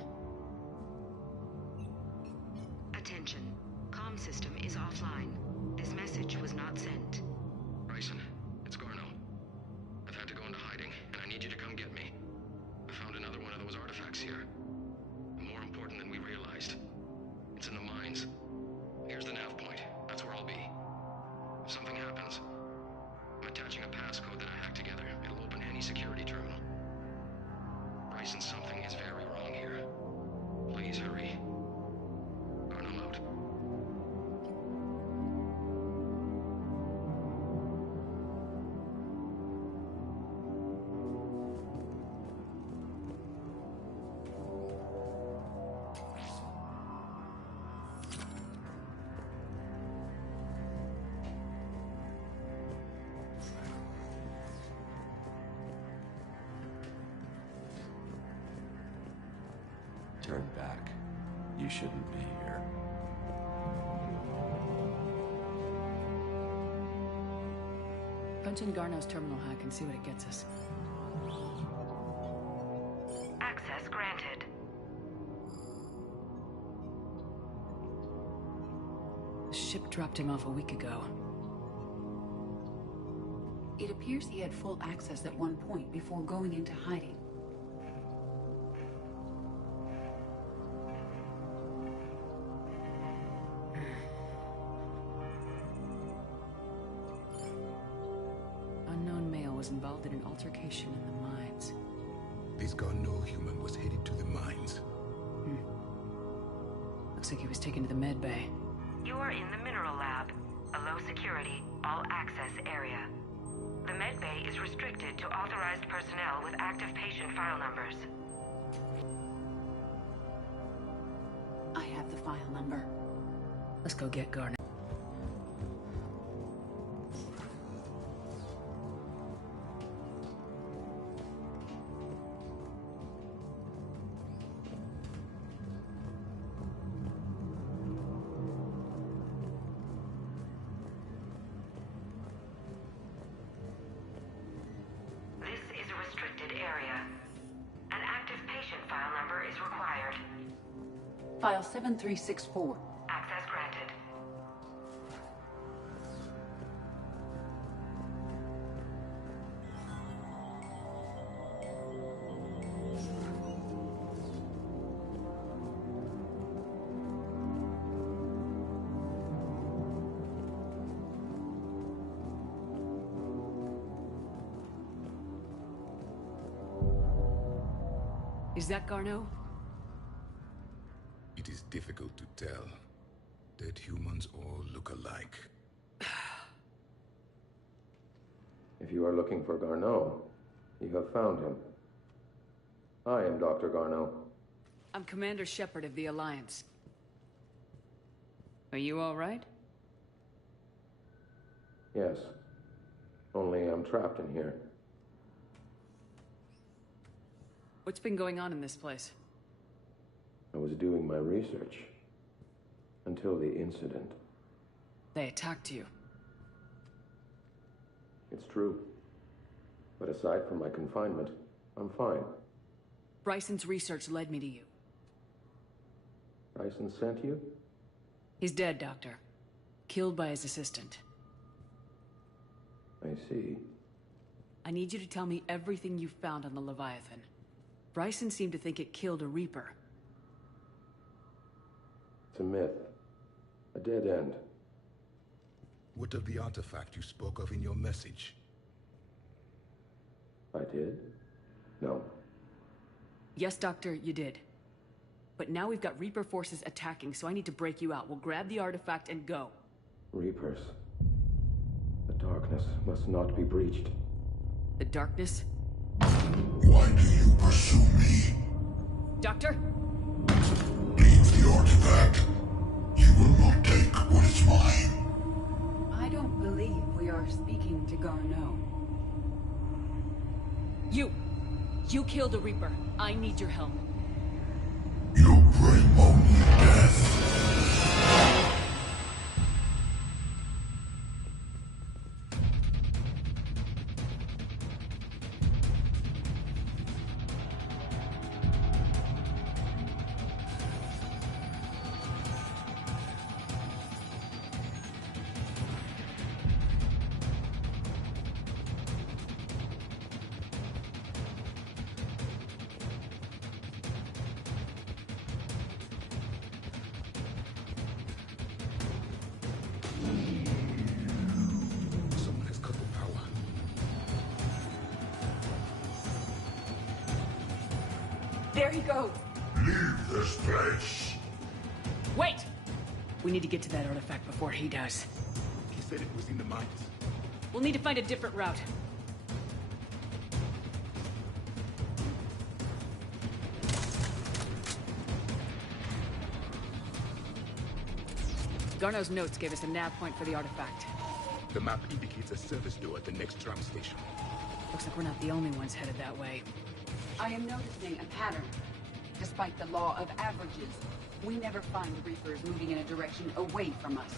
Attention. Comm system is offline. This message was not sent. Bryson, it's Garno. I've had to go into hiding, and I need you to come get me. I found another one of those artifacts here. More important than we realized. It's in the mines. Here's the nav point. That's where I'll be. If something happens, I'm attaching a passcode that I hacked together. It'll open any security terminal. Bryson, something is very wrong here. Please hurry. Garno out. Turn back. You shouldn't be here. Punch in Garno's terminal hack and see what it gets us. Access granted. The ship dropped him off a week ago. It appears he had full access at one point before going into hiding. Unknown male was involved in an altercation in the mines. This Garno human was headed to the mines. Looks like he was taken to the med bay. You are in the mineral lab, a low security, all access area. The med bay is restricted to authorized personnel with active patient file numbers. I have the file number. Let's go get Garno. File 7364. Access granted. Is that Garneau? It is difficult to tell. Dead humans all look alike. If you are looking for Garneau, you have found him. I am Dr. Garneau. I'm Commander Shepard of the Alliance. Are you all right? Yes. Only I'm trapped in here. What's been going on in this place? I was doing my research. Until the incident. They attacked you. It's true. But aside from my confinement, I'm fine. Bryson's research led me to you. Bryson sent you? He's dead, Doctor. Killed by his assistant. I see. I need you to tell me everything you found on the Leviathan. Bryson seemed to think it killed a Reaper. It's a myth. A dead end. What of the artifact you spoke of in your message? I did? No. Yes, Doctor, you did. But now we've got Reaper forces attacking, so I need to break you out. We'll grab the artifact and go. Reapers. The darkness must not be breached. The darkness? Why do you pursue me? Doctor? Leave the artifact. You will not take what is mine. I don't believe we are speaking to Garneau. You killed a Reaper. I need your help. You bring only death. There he goes. Leave this place. Wait! We need to get to that artifact before he does. He said it was in the mines. We'll need to find a different route. Garneau's notes gave us a nav point for the artifact. The map indicates a service door at the next tram station. Looks like we're not the only ones headed that way. I am noticing a pattern. Despite the law of averages, we never find Reapers moving in a direction away from us.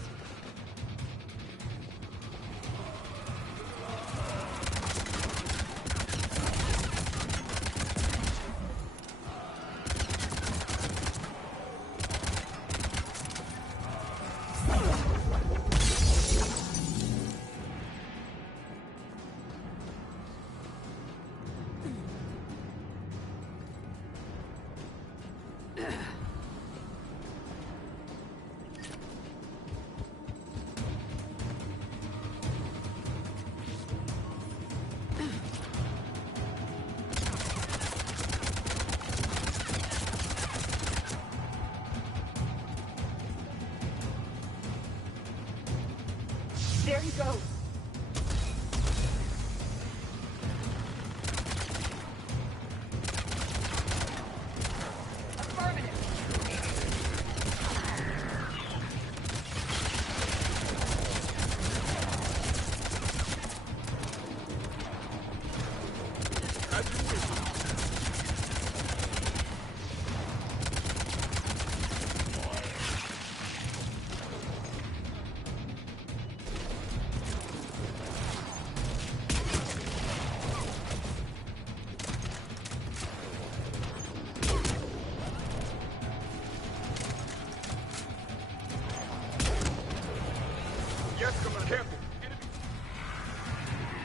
There he goes.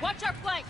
Watch our flank!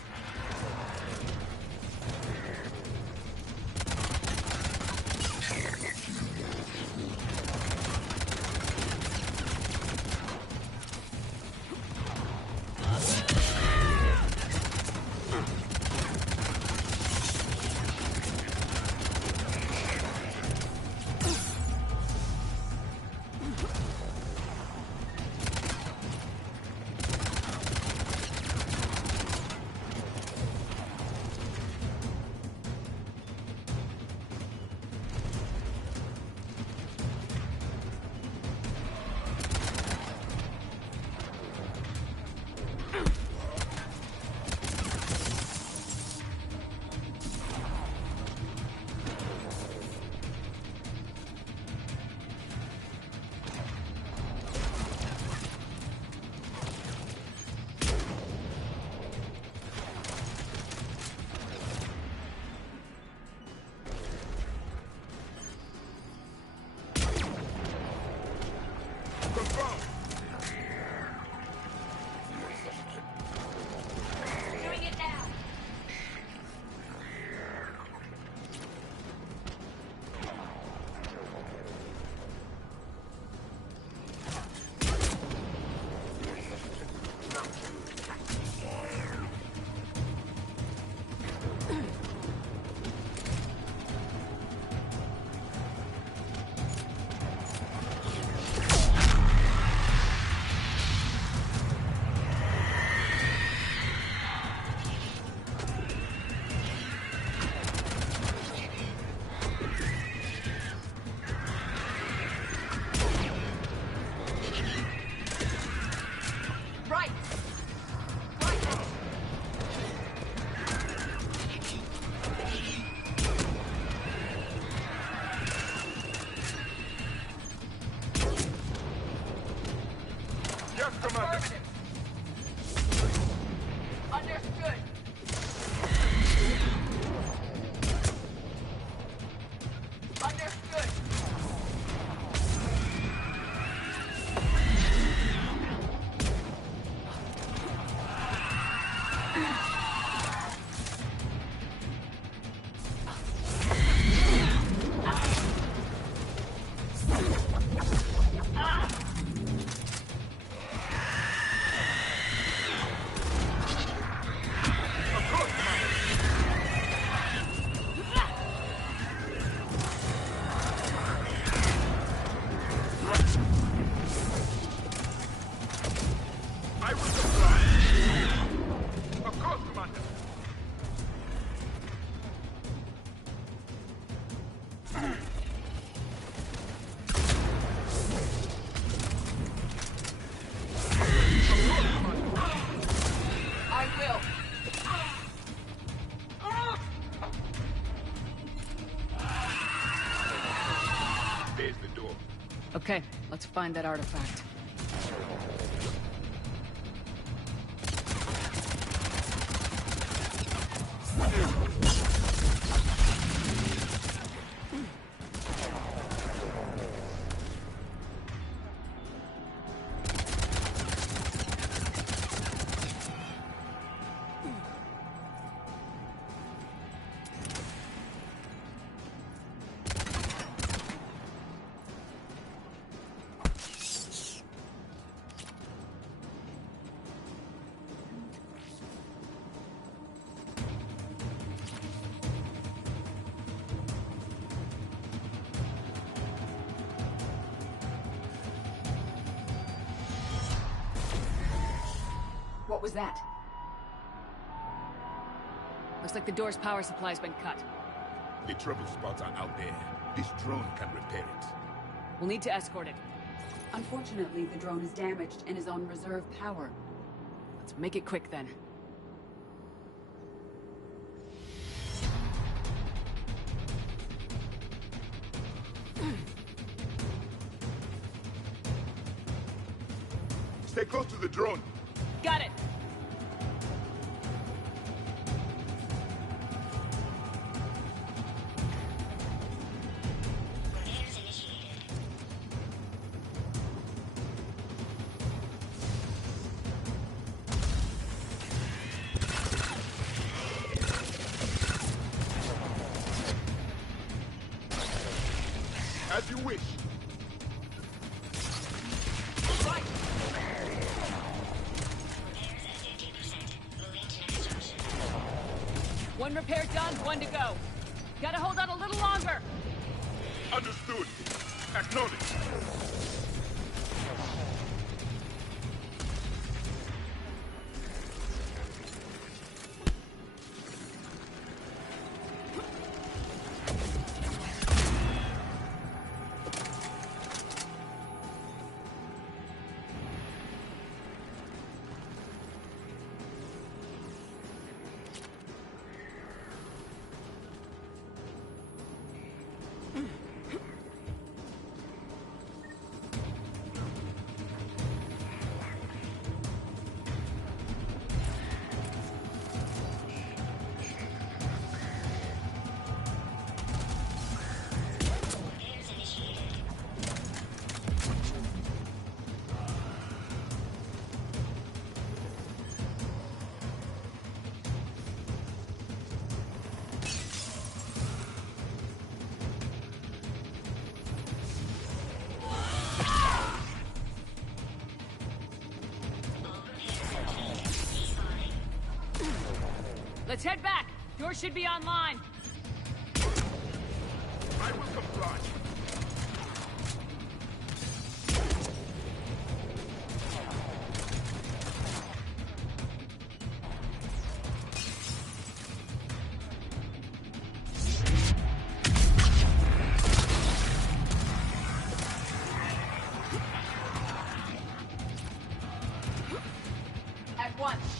Okay, let's find that artifact. What was that? Looks like the door's power supply's been cut. The trouble spots are out there. This drone can repair it. We'll need to escort it. Unfortunately, the drone is damaged and is on reserve power. Let's make it quick then. Stay close to the drone. Got it! As you wish. One repair done, one to go. Gotta hold on a little longer. Understood. Acknowledged. Let's head back. Door should be online. I will comply. At once.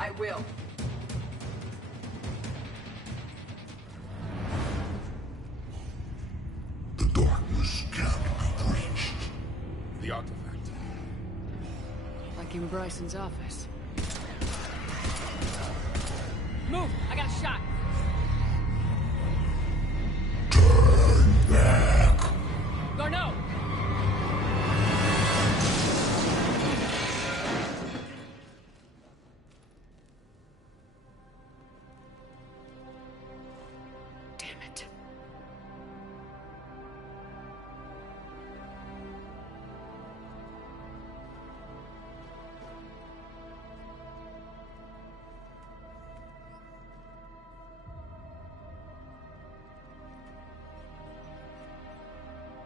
I will. The darkness can't be breached. The artifact. Like in Bryson's office. Move! I got a shot! Turn back. Garneau! Damn it.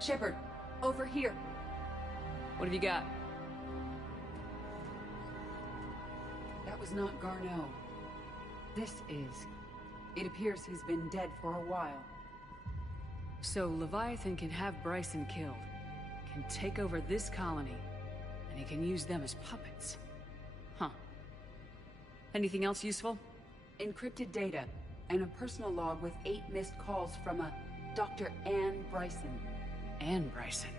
Shepard, over here. What have you got? That was not Garneau. This is. It appears he's been dead for a while. So Leviathan can have Bryson killed, can take over this colony, and he can use them as puppets. Huh. Anything else useful? Encrypted data, and a personal log with 8 missed calls from a Dr. Anne Bryson. Anne Bryson?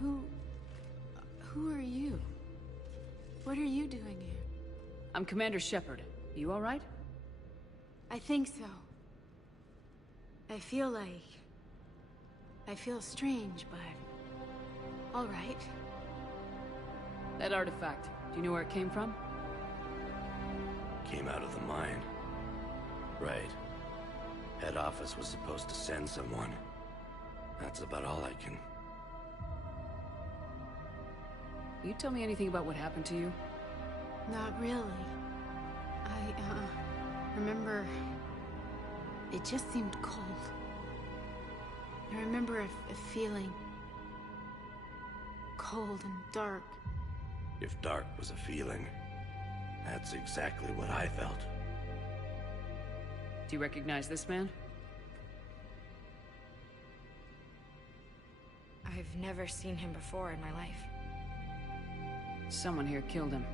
Who are you? What are you doing here? I'm Commander Shepard. You all right? I think so. I feel strange, but all right. That artifact, do you know where it came from? Came out of the mine. Right. Head office was supposed to send someone. That's about all I can... You tell me anything about what happened to you? Not really. I remember... It just seemed cold. I remember a feeling... cold and dark. If dark was a feeling, that's exactly what I felt. Do you recognize this man? I've never seen him before in my life. Someone here killed him.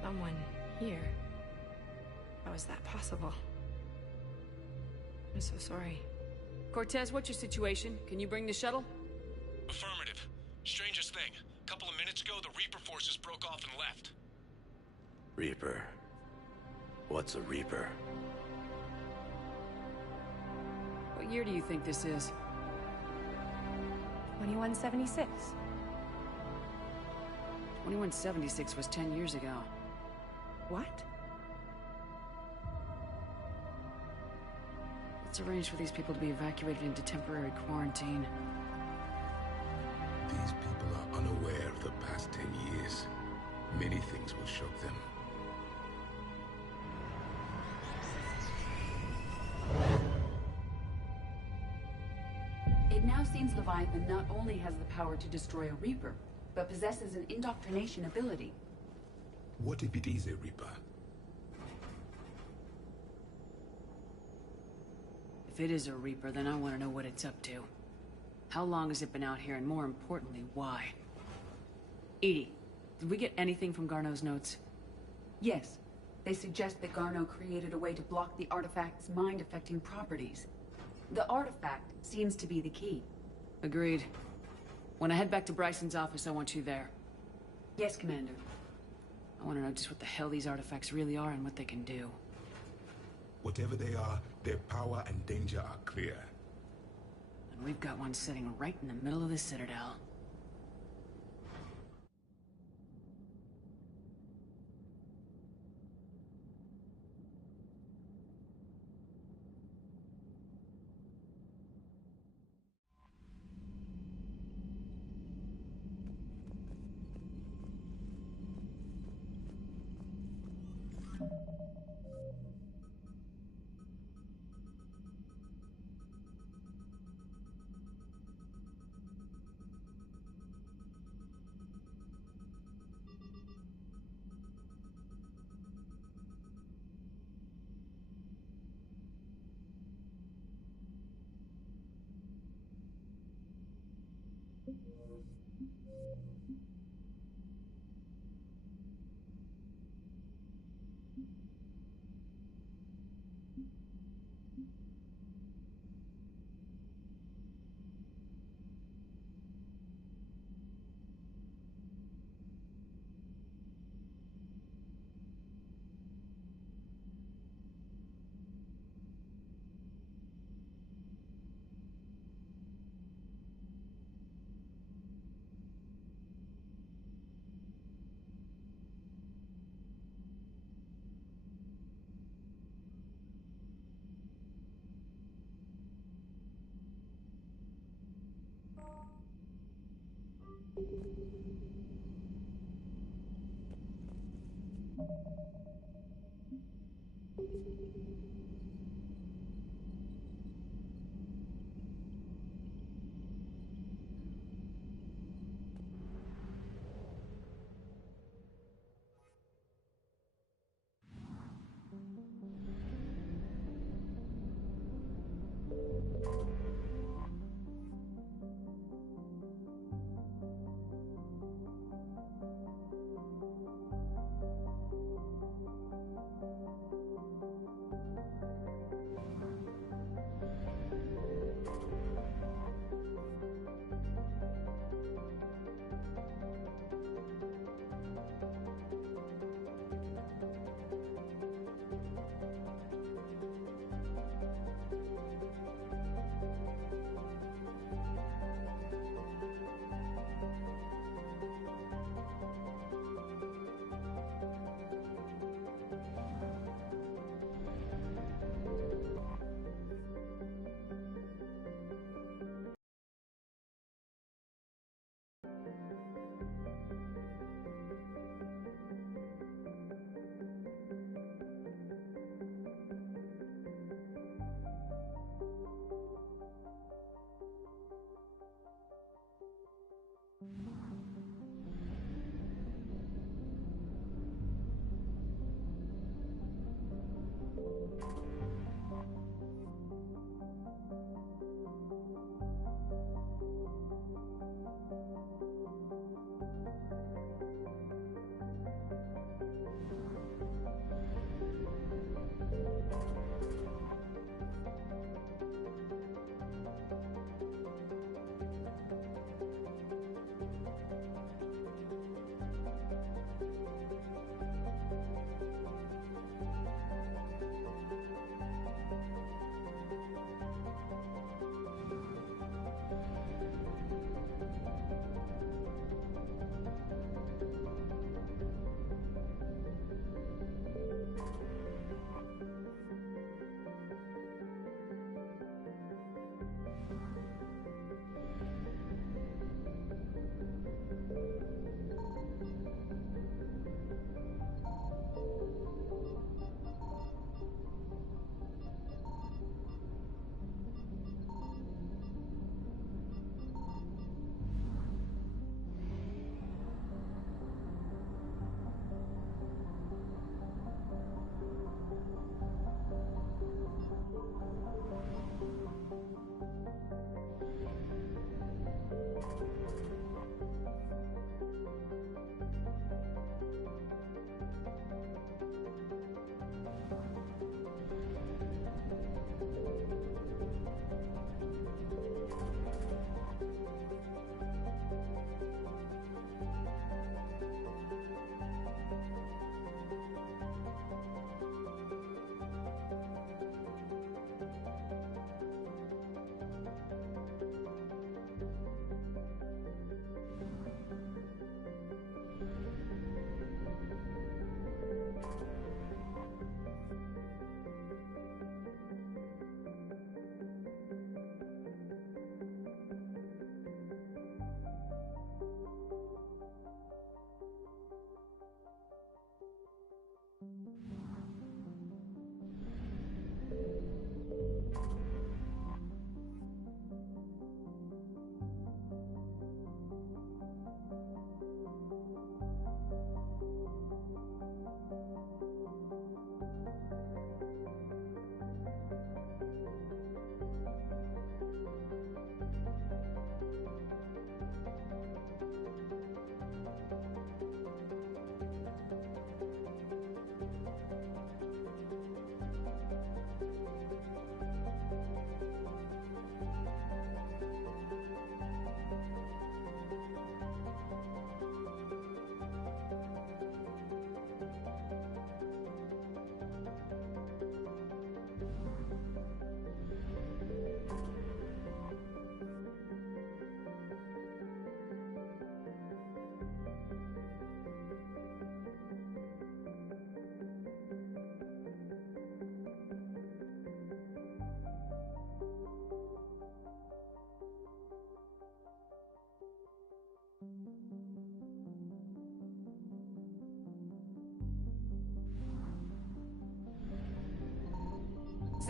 Someone here? How is that possible? I'm so sorry. Cortez, what's your situation? Can you bring the shuttle? Affirmative. Strangest thing. A couple of minutes ago, the Reaper forces broke off and left. Reaper. What's a Reaper? What year do you think this is? 2176. 2176 was 10 years ago. What? Let's arrange for these people to be evacuated into temporary quarantine. These people are unaware of the past 10 years. Many things will shock them. It now seems Leviathan not only has the power to destroy a Reaper, but possesses an indoctrination ability. What if it is a Reaper? If it is a Reaper, then I want to know what it's up to. How long has it been out here, and more importantly, why? Edie, did we get anything from Garneau's notes? Yes. They suggest that Garneau created a way to block the artifact's mind-affecting properties. The artifact seems to be the key. Agreed. When I head back to Bryson's office, I want you there. Yes, Commander. I want to know just what the hell these artifacts really are and what they can do. Whatever they are, their power and danger are clear. And we've got one sitting right in the middle of the Citadel.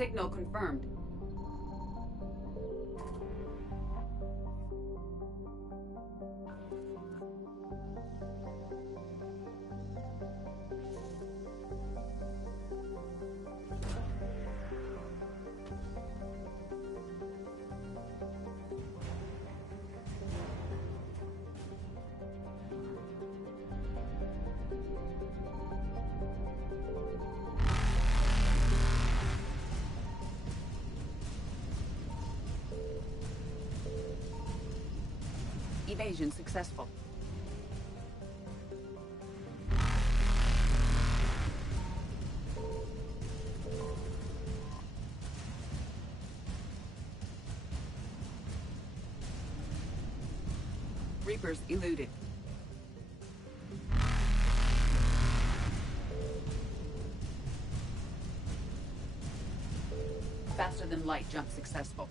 Signal confirmed. Evasion successful. Reapers eluded. Faster than light jump successful.